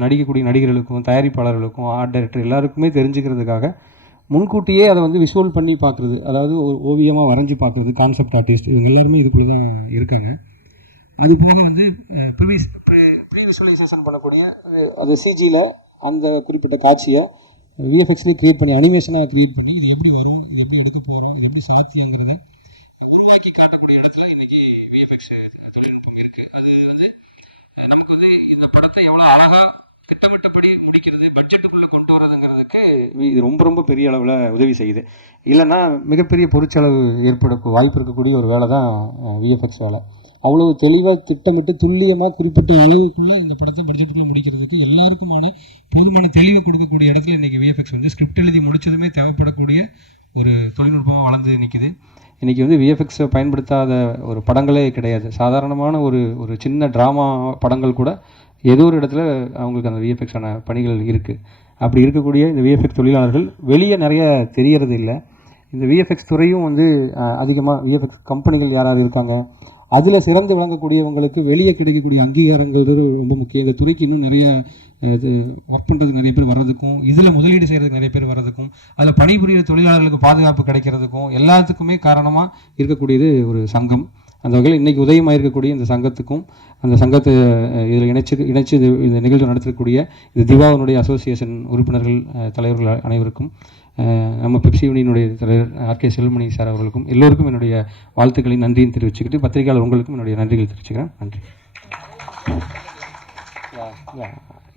நடிக்கக்கூடிய நடிகர்களுக்கும் தயாரிப்பாளர்களுக்கும் ஆர்ட் டைரக்டர் எல்லாருக்குமே தெரிஞ்சுக்கிறதுக்காக முன்கூட்டியே அதை வந்து விஷுவல் பண்ணி பார்க்குறது, அதாவது ஒரு ஓவியமாக வரைஞ்சி பார்க்குறது, கான்செப்ட் ஆர்டிஸ்ட் இவங்க எல்லாருமே இதுக்குள்ளே தான் இருக்காங்க. அது போக வந்து ப்ரீ விசுவலைசேஷன் பண்ணக்கூடிய அது சிஜியில் அந்த குறிப்பிட்ட காட்சியை விஎஃப்எக்ஸ்லேயே க்ரியேட் பண்ணி அனிமேஷனாக க்ரியேட் பண்ணி இது எப்படி வரும், இது எப்படி எடுக்க போகிறோம், இது எப்படி சாத்தியங்கிறத உருவாக்கி காட்டக்கூடிய இடத்துல இன்றைக்கி விஎஃப்எக்ஸ் தொழில்நுட்பம் இருக்குது. அது வந்து நமக்கு வந்து இந்த படத்தை எவ்வளோ அழகாக திட்டமிட்டபடி முடிக்கிறது, பட்ஜெட்டுக்குள்ளே கொண்டு வரதுங்கிறதுக்கு இது ரொம்ப பெரிய அளவில் உதவி செய்யுது. இல்லைன்னா மிகப்பெரிய பொருட்செலவு ஏற்பட வாய்ப்பு இருக்கக்கூடிய ஒரு வேலை தான் விஎஃப்எக்ஸ் வேலை. அவ்வளோ தெளிவாக திட்டமிட்டு துல்லியமாக குறிப்பிட்ட அளவுக்குள்ளே இந்த படத்தை பட்ஜெட்டுக்குள்ளே முடிக்கிறதுக்கு எல்லாருக்குமான போதுமான தெளிவை கொடுக்கக்கூடிய இடத்துல இன்றைக்கி விஎஃப்எக்ஸ் வந்து ஸ்கிரிப்ட் எழுதி முடித்ததுமே தேவைப்படக்கூடிய ஒரு தொழில்நுட்பமாக வளர்ந்து நிற்கிது. இன்றைக்கி வந்து விஎஃப்எக்ஸை பயன்படுத்தாத ஒரு படங்களே கிடையாது. சாதாரணமான ஒரு சின்ன ட்ராமா படங்கள் கூட ஏதோ ஒரு இடத்துல அவங்களுக்கு அந்த விஎஃப்எக்ஸான பணிகள் இருக்குது. அப்படி இருக்கக்கூடிய இந்த விஎஃப்எக்ஸ் தொழிலாளர்கள் வெளியே நிறைய தெரியறது இல்லை. இந்த விஎஃப்எக்ஸ் துறையும் வந்து அதிகமாக விஎஃப்எக்ஸ் கம்பெனிகள் யாராவது இருக்காங்க, அதில் சிறந்து விளங்கக்கூடியவங்களுக்கு வெளியே கிடைக்கக்கூடிய அங்கீகாரங்கள் ரொம்ப முக்கியம். இந்த துறைக்கு இன்னும் நிறைய ஒர்க் பண்ணுறதுக்கு நிறைய பேர் வர்றதுக்கும், இதில் முதலீடு செய்கிறதுக்கு நிறைய பேர் வர்றதுக்கும், அதில் பணிபுரிகிற தொழிலாளர்களுக்கு பாதுகாப்பு கிடைக்கிறதுக்கும் எல்லாத்துக்குமே காரணமாக இருக்கக்கூடியது ஒரு சங்கம். அந்த வகையில் இன்றைக்கி உதயமாக இருக்கக்கூடிய இந்த சங்கத்துக்கும், அந்த சங்கத்தை இதில் இணைச்சு இந்த நிகழ்வு நடத்தக்கூடிய இந்த திவாவினுடைய அசோசியேஷன் உறுப்பினர்கள் தலைவர்கள் அனைவருக்கும், நம்ம பெப்சி யூனியனுடைய தலைவர் ஆர்கே செல்வமணி சார் அவர்களுக்கும் எல்லோருக்கும் என்னுடைய வாழ்த்துக்களை நன்றியும் தெரிவிச்சுக்கிட்டு பத்திரிகையாளர் உங்களுக்கும் என்னுடைய நன்றிகள் தெரிவிச்சுக்கிறேன். நன்றி.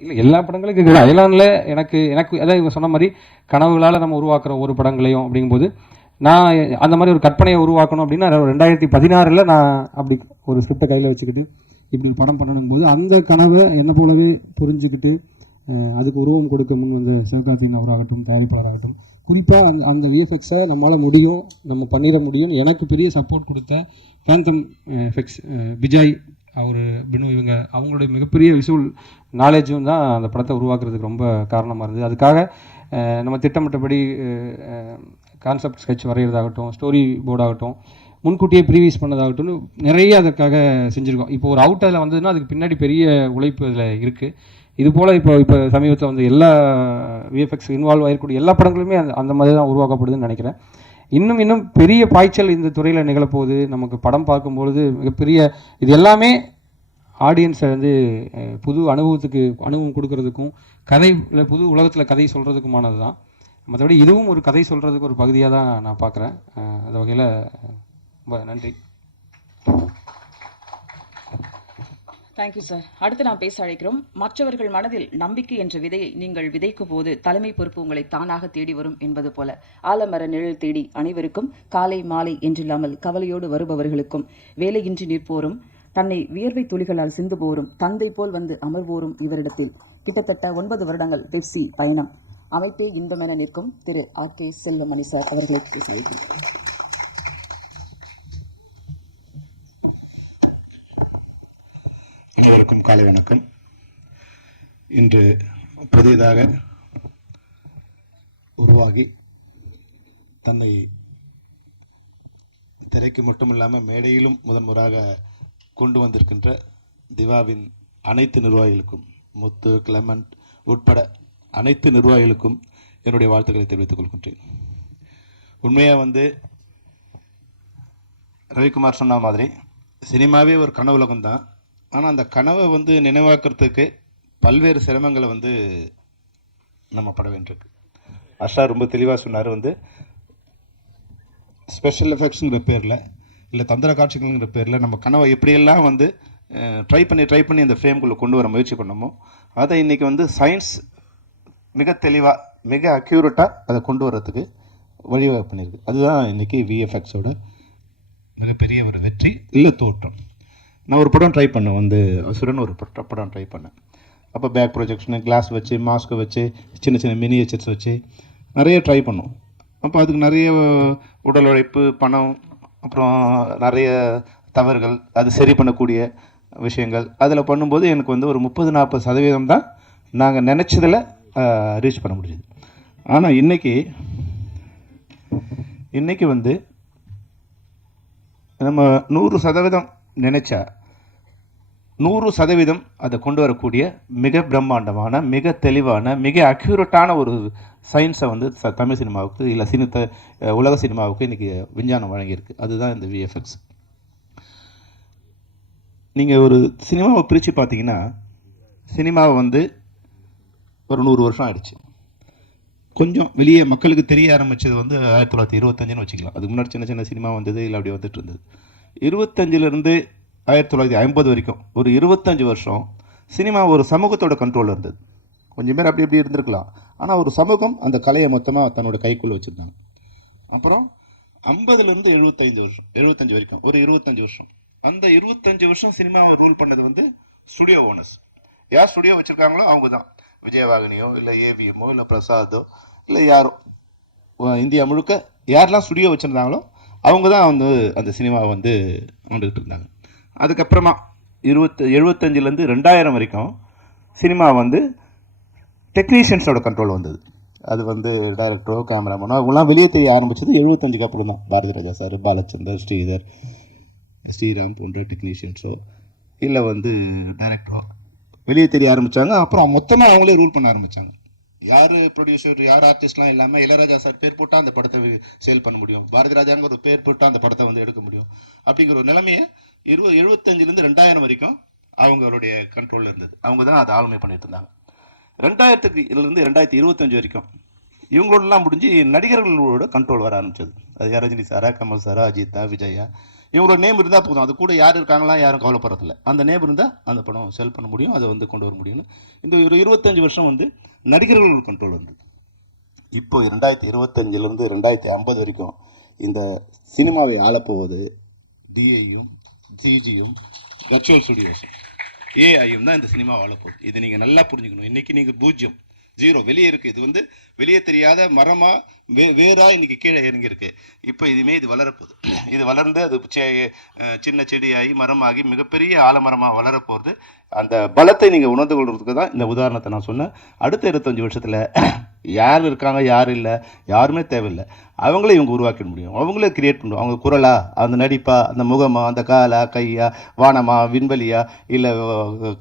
இல்லை, எல்லா படங்களுக்கும் இருக்குது. அயலானில் எனக்கு அதான் இவங்க சொன்ன மாதிரி கனவுகளால் நம்ம உருவாக்குற ஒரு படங்களையும் அப்படிங்கும்போது நான் அந்த மாதிரி ஒரு கற்பனையை உருவாக்கணும் அப்படின்னா 2016 நான் அப்படி ஒரு ஸ்கிரிப்டை கையில் வச்சுக்கிட்டு இப்படி ஒரு படம் பண்ணணும் போது அந்த கனவை என்னை போலவே புரிஞ்சுக்கிட்டு அதுக்கு உருவம் கொடுக்க முன் வந்த சிவகார்த்திகேயன் அவராகட்டும், தயாரிப்பாளராகட்டும், குறிப்பாக அந்த விஎஃப்எக்ஸை நம்மளால் முடியும், நம்ம பண்ணிட முடியும், எனக்கு பெரிய சப்போர்ட் கொடுத்த ஃபேந்தம் எஃபெக்ட்ஸ் விஜய் அவர் பினு இவங்க அவங்களுடைய மிகப்பெரிய விஷுவல் நாலேஜும் தான் அந்த படத்தை உருவாக்குறதுக்கு ரொம்ப காரணமாக இருந்தது. அதுக்காக நம்ம திட்டமிட்டபடி கான்செப்ட் ஸ்கெட்ச் வரைகிறதாகட்டும், ஸ்டோரி போர்டாகட்டும், முன்கூட்டியே ப்ரீவியூஸ் பண்ணதாகட்டும் நிறைய அதற்காக செஞ்சுருக்கோம். இப்போ ஒரு அவுட் அதில் வந்ததுன்னா அதுக்கு பின்னாடி பெரிய உழைப்பு அதில் இருக்குது. இது போல் இப்போ சமீபத்தில் வந்து எல்லா விஎஃப்எக்ஸ் இன்வால்வ் ஆகிருக்கக்கூடிய எல்லா படங்களுமே அந்த மாதிரி தான் உருவாக்கப்படுதுன்னு நினைக்கிறேன். இன்னும் பெரிய பாய்ச்சல் இந்த துறையில் நிகழப்போகுது. நமக்கு படம் பார்க்கும்பொழுது மிகப்பெரிய இது எல்லாமே ஆடியன்ஸை வந்து புது அனுபவம் கொடுக்கறதுக்கும் கதை இல்லை புது உலகத்தில் கதை சொல்கிறதுக்குமானது தான். மற்றபடி இதுவும் ஒரு கதை சொல்கிறதுக்கு ஒரு பகுதியாக தான் நான் பார்க்குறேன். அந்த வகையில் ரொம்ப நன்றி. Thank you sir. அடுத்து நாம் பேச அழைக்கிறோம். மற்றவர்கள் மனதில் நம்பிக்கை என்ற விதையை நீங்கள் விதைக்கும் போது தலைமை பொறுப்பு உங்களை தானாக தேடி வரும் என்பது போல ஆலமர நிழல் தேடி அனைவருக்கும் காலை மாலை என்றில்லாமல் கவலையோடு வருபவர்களுக்கும் வேலையின்றி நிற்போரும் தன்னை வியர்வை துளிகளால் சிந்து போரும் தந்தை போல் வந்து அமர்வோரும் இவரிடத்தில் கிட்டத்தட்ட 9 வருடங்கள் பெப்சி பயணம் அமைப்பே இன்பமென நிற்கும் திரு RK செல்வமணி சார் அவர்களை பேச அழைக்கிறேன். அனைவருக்கும் காலை வணக்கம். இன்று புதியதாக உருவாகி தன்னை திரைக்கு மட்டுமில்லாமல் மேடையிலும் முதன்முறையாக கொண்டு வந்திருக்கின்ற திவாவின் அனைத்து நிர்வாகிகளுக்கும், முத்து, கிளமண்ட் உட்பட அனைத்து நிர்வாகிகளுக்கும் என்னுடைய வாழ்த்துக்களை தெரிவித்துக் கொள்கின்றேன். உண்மையாக ரவிக்குமார் சொன்ன மாதிரி சினிமாவே ஒரு கனவுலகம் தான். ஆனால் அந்த கனவை நினைவாக்குறதுக்கு பல்வேறு சிரமங்களை நம்ம பட வேண்டியிருக்கு. அஷா ரொம்ப தெளிவாக சொன்னார். ஸ்பெஷல் எஃபெக்ட்ஸுங்கிற பேரில் இல்லை தந்திர காட்சிகள்ங்கிற பேரில் நம்ம கனவை எப்படியெல்லாம் ட்ரை பண்ணி அந்த ஃப்ரேம்குள்ளே கொண்டு வர முயற்சி பண்ணமோ அதை இன்றைக்கி சயின்ஸ் மிக தெளிவாக மிக அக்யூரேட்டாக அதை கொண்டு வர்றதுக்கு வழிவகை பண்ணியிருக்கு. அதுதான் இன்றைக்கி விஎஃப்எக்ஸோட மிகப்பெரிய ஒரு வெற்றி இல்லை தோற்றம். நான் ஒரு படம் ட்ரை பண்ணேன், அசுரன் ஒரு படம் ட்ரை பண்ணேன். அப்போ பேக் ப்ரொஜெக்ஷனு, கிளாஸ் வச்சு, மாஸ்க்கை வச்சு, சின்ன சின்ன மினியேச்சர்ஸ் வச்சு நிறைய ட்ரை பண்ணோம். அப்போ அதுக்கு நிறைய உடல் உழைப்பு, பணம், அப்புறம் நிறைய தவறுகள், அது சரி பண்ணக்கூடிய விஷயங்கள் அதில் பண்ணும்போது எனக்கு ஒரு 30-40% தான் நாங்கள் நினச்சதில் ரீச் பண்ண முடியுது. ஆனால் இன்றைக்கி நம்ம 100% நினச்சா 100% அதை கொண்டு வரக்கூடிய மிக பிரம்மாண்டமான, மிக தெளிவான, மிக அக்யூரேட்டான ஒரு சயின்ஸை தமிழ் சினிமாவுக்கு இல்லை உலக சினிமாவுக்கு இன்றைக்கி விஞ்ஞானம் வழங்கியிருக்கு. அதுதான் இந்த விஎஃப்எக்ஸ். நீங்கள் ஒரு சினிமாவை பிரித்து பார்த்தீங்கன்னா, சினிமாவை ஒரு 100 வருஷம் ஆயிடுச்சு. கொஞ்சம் வெளியே மக்களுக்கு தெரிய ஆரம்பித்தது 1925ன்னு வச்சுக்கலாம். அதுக்கு முன்னாடி சின்ன சின்ன சினிமா வந்தது, இல்லை அப்படி வந்துட்டு இருந்தது. 25லேருந்து 1950 வரைக்கும் ஒரு 25 வருஷம் சினிமா ஒரு சமூகத்தோட கண்ட்ரோலில் இருந்தது. கொஞ்சம் பேர் அப்படி இருந்திருக்கலாம். ஆனால் ஒரு சமூகம் அந்த கலையை மொத்தமாக தன்னோட கைக்குள்ளே வச்சுருந்தாங்க. அப்புறம் 50லேருந்து 75 வரைக்கும் ஒரு 25 வருஷம். அந்த 25 வருஷம் சினிமாவை ரூல் பண்ணது ஸ்டுடியோ ஓனர்ஸ். யார் ஸ்டுடியோ வச்சுருக்காங்களோ அவங்க தான். விஜயவாகினியோ இல்லை ஏவிஎம்மோ இல்லை பிரசாதோ இல்லை யாரோ, இந்தியா முழுக்க யாரெல்லாம் ஸ்டுடியோ வச்சுருந்தாங்களோ அவங்க தான் அந்த சினிமாவை ஆண்டுகிட்டு இருந்தாங்க. அதுக்கப்புறமா 75லேருந்து 2000 வரைக்கும் சினிமா டெக்னீஷியன்ஸோட கண்ட்ரோல் வந்தது. அது டைரக்டரோ கேமராமேனோ அவங்களாம் வெளியே தெரிய ஆரம்பித்தது 75க்கு அப்புறம் தான். பாரதி ராஜா சார், பாலச்சந்தர், ஸ்ரீதர், ஸ்ரீராம் போன்ற டெக்னீஷியன்ஸோ இல்லை டைரக்டரோ வெளியே தெரிய ஆரம்பித்தாங்க. அப்புறம் மொத்தமாக அவங்களே ரூல் பண்ண ஆரம்பித்தாங்க. யார் ப்ரொடியூசர், யார் ஆர்டிஸ்ட்லாம் இல்லாமல் இளையராஜா சார் பேர் போட்டால் அந்த படத்தை சேல் பண்ண முடியும், பாரதி ராஜாங்க ஒரு பேர் போட்டால் அந்த படத்தை எடுக்க முடியும் அப்படிங்கிற ஒரு நிலைமையை 75லேருந்து 2000 வரைக்கும் அவங்களுடைய கண்ட்ரோலில் இருந்தது. அவங்க தான் அதை ஆளுமை பண்ணிட்டு இருந்தாங்க. 2000லேருந்து 2025 வரைக்கும் இவங்களோடலாம் முடிஞ்சு நடிகர்களோட கண்ட்ரோல் வர ஆரம்பிச்சது. அது யார், ரஜினி சாரா, கமல் சாரா, அஜித்தா, விஜயா, இவங்களோட நேம் இருந்தால் போதும். அது கூட யார் இருக்காங்களா யாரும் கவலைப்படுறதில்ல. அந்த நேம் இருந்தால் அந்த படம் செல் பண்ண முடியும், அதை கொண்டு வர முடியும்னு இந்த ஒரு 25 வருஷம் நடிகர்களோட கண்ட்ரோல் வந்தது. இப்போ 2025லேருந்து 2050 வரைக்கும் இந்த சினிமாவை ஆளப்போவது டிஐயும் ஜிஜியும் வர்ச்சுவல் ஸ்டுடியோஸும் ஏஐயும் தான் இந்த சினிமாவை ஆளப்போகுது. இது நீங்கள் நல்லா புரிஞ்சுக்கணும். இன்றைக்கி நீங்கள் 0 வெளியே இருக்குது. இது வந்து வெளியே தெரியாத மரமாக வேறா இன்னைக்கு கீழே இறங்கியிருக்கு. இப்போ இது வளரப்போகுது. இது வளர்ந்து அது சின்ன செடியாகி மரமாகி மிகப்பெரிய ஆலமரமாக வளரப்போகுது. அந்த பலத்தை நீங்கள் உணர்ந்து கொள்றதுக்கு தான் இந்த உதாரணத்தை நான் சொன்னேன். அடுத்த 25 வருஷத்தில் யார் இருக்காங்க, யார் இல்லை, யாருமே தேவையில்லை. அவங்களே இவங்க உருவாக்க முடியும், அவங்களே கிரியேட் பண்ணுவோம். அவங்க குரலா, அந்த நடிப்பா, அந்த முகமா, அந்த காலா, கையா, வானமா, விண்வெளியா, இல்லை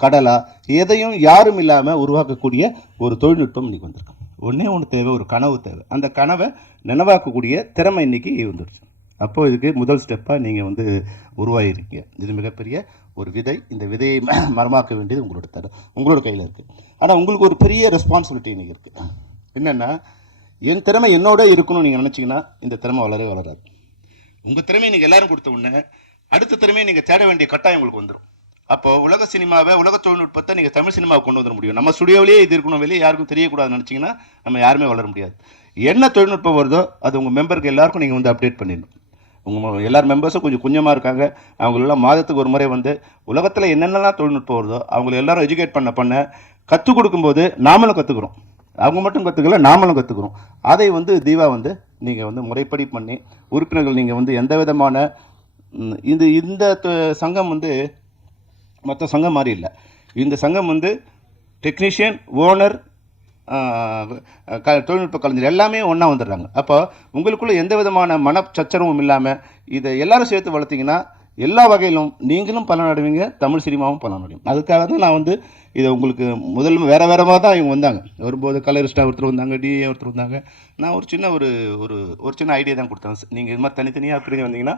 கடலா, எதையும் யாரும் இல்லாமல் உருவாக்கக்கூடிய ஒரு தொழில்நுட்பம் இன்னைக்கு வந்திருக்கு. ஒன்று தேவை, ஒரு கனவு தேவை. அந்த கனவை நினைவாக்கக்கூடிய திறமை இன்னைக்கு வந்துடுச்சு. அப்போது இதுக்கு முதல் ஸ்டெப்பாக நீங்கள் வந்து உருவாகிருக்கீங்க. இது மிகப்பெரிய ஒரு விதை. இந்த விதையை மரமாக்க வேண்டியது உங்களோட கையில் இருக்குது. ஆனால் உங்களுக்கு ஒரு பெரிய ரெஸ்பான்சிபிலிட்டி இன்னைக்கு இருக்குது. என்னென்னா, என் திறமை என்னோட இருக்கணும்னு நீங்கள் நினச்சிங்கன்னா இந்த திறமை வளராது. உங்கள் திறமையை நீங்கள் எல்லாரும் கொடுத்த உடனே அடுத்த திறமையை நீங்கள் தேட வேண்டிய கட்டாயம் உங்களுக்கு வந்துடும். அப்போது உலக சினிமாவை, உலக தொழில்நுட்பத்தை நீங்கள் தமிழ் சினிமாவை கொண்டு வந்துட முடியும். நம்ம ஸ்டுடியோவிலேயே இது இருக்கணும், வெளியே யாருக்கும் தெரியக்கூடாதுன்னு நினச்சிங்கன்னா நம்ம யாருமே வளர முடியாது. என்ன தொழில்நுட்பம் வருதோ அது உங்கள் மெம்பருக்கு எல்லாருக்கும் நீங்கள் வந்து அப்டேட் பண்ணிடணும். உங்கள் எல்லார் மெம்பர்ஸும் கொஞ்சமாக இருக்காங்க. அவங்களெல்லாம் மாதத்துக்கு ஒரு முறை வந்து உலகத்தில் என்னென்னலாம் தொழில்நுட்பம் வருதோ அவங்கள எல்லாரும் எஜுகேட் பண்ண கற்றுக் கொடுக்கும்போது நாமளும் கற்றுக்குறோம். அவங்க மட்டும் கற்றுக்கல, நாமளும் கற்றுக்குறோம். அதை வந்து தீவா வந்து நீங்கள் வந்து முறைப்படி பண்ணி உறுப்பினர்கள் நீங்கள் வந்து எந்த விதமான இந்த சங்கம் வந்து மற்ற சங்கம் மாதிரி இல்லை. இந்த சங்கம் வந்து டெக்னீஷியன், ஓனர், தொழில்நுட்ப கலைஞர் எல்லாமே ஒன்றா வந்துடுறாங்க. அப்போ உங்களுக்குள்ள எந்த விதமான மனச்சச்சரவும் இல்லாமல் இதை எல்லாரும் சேர்த்து வளர்த்திங்கன்னா எல்லா வகையிலும் நீங்களும் பலனடைவீங்க, தமிழ் சினிமாவும் பலனடையும். அதுக்காக தான் நான் வந்து இதை உங்களுக்கு வேறு வேறமாக தான் இவங்க வந்தாங்க. வரும்போது கலரிஸ்டாக ஒருத்தர் வந்தாங்க, டிஏ ஒருத்தர் வந்தாங்க. நான் ஒரு சின்ன ஒரு சின்ன ஐடியா தான் கொடுத்தேன். நீங்கள் இது மாதிரி தனித்தனியாக பிரிஞ்சு வந்தீங்கன்னா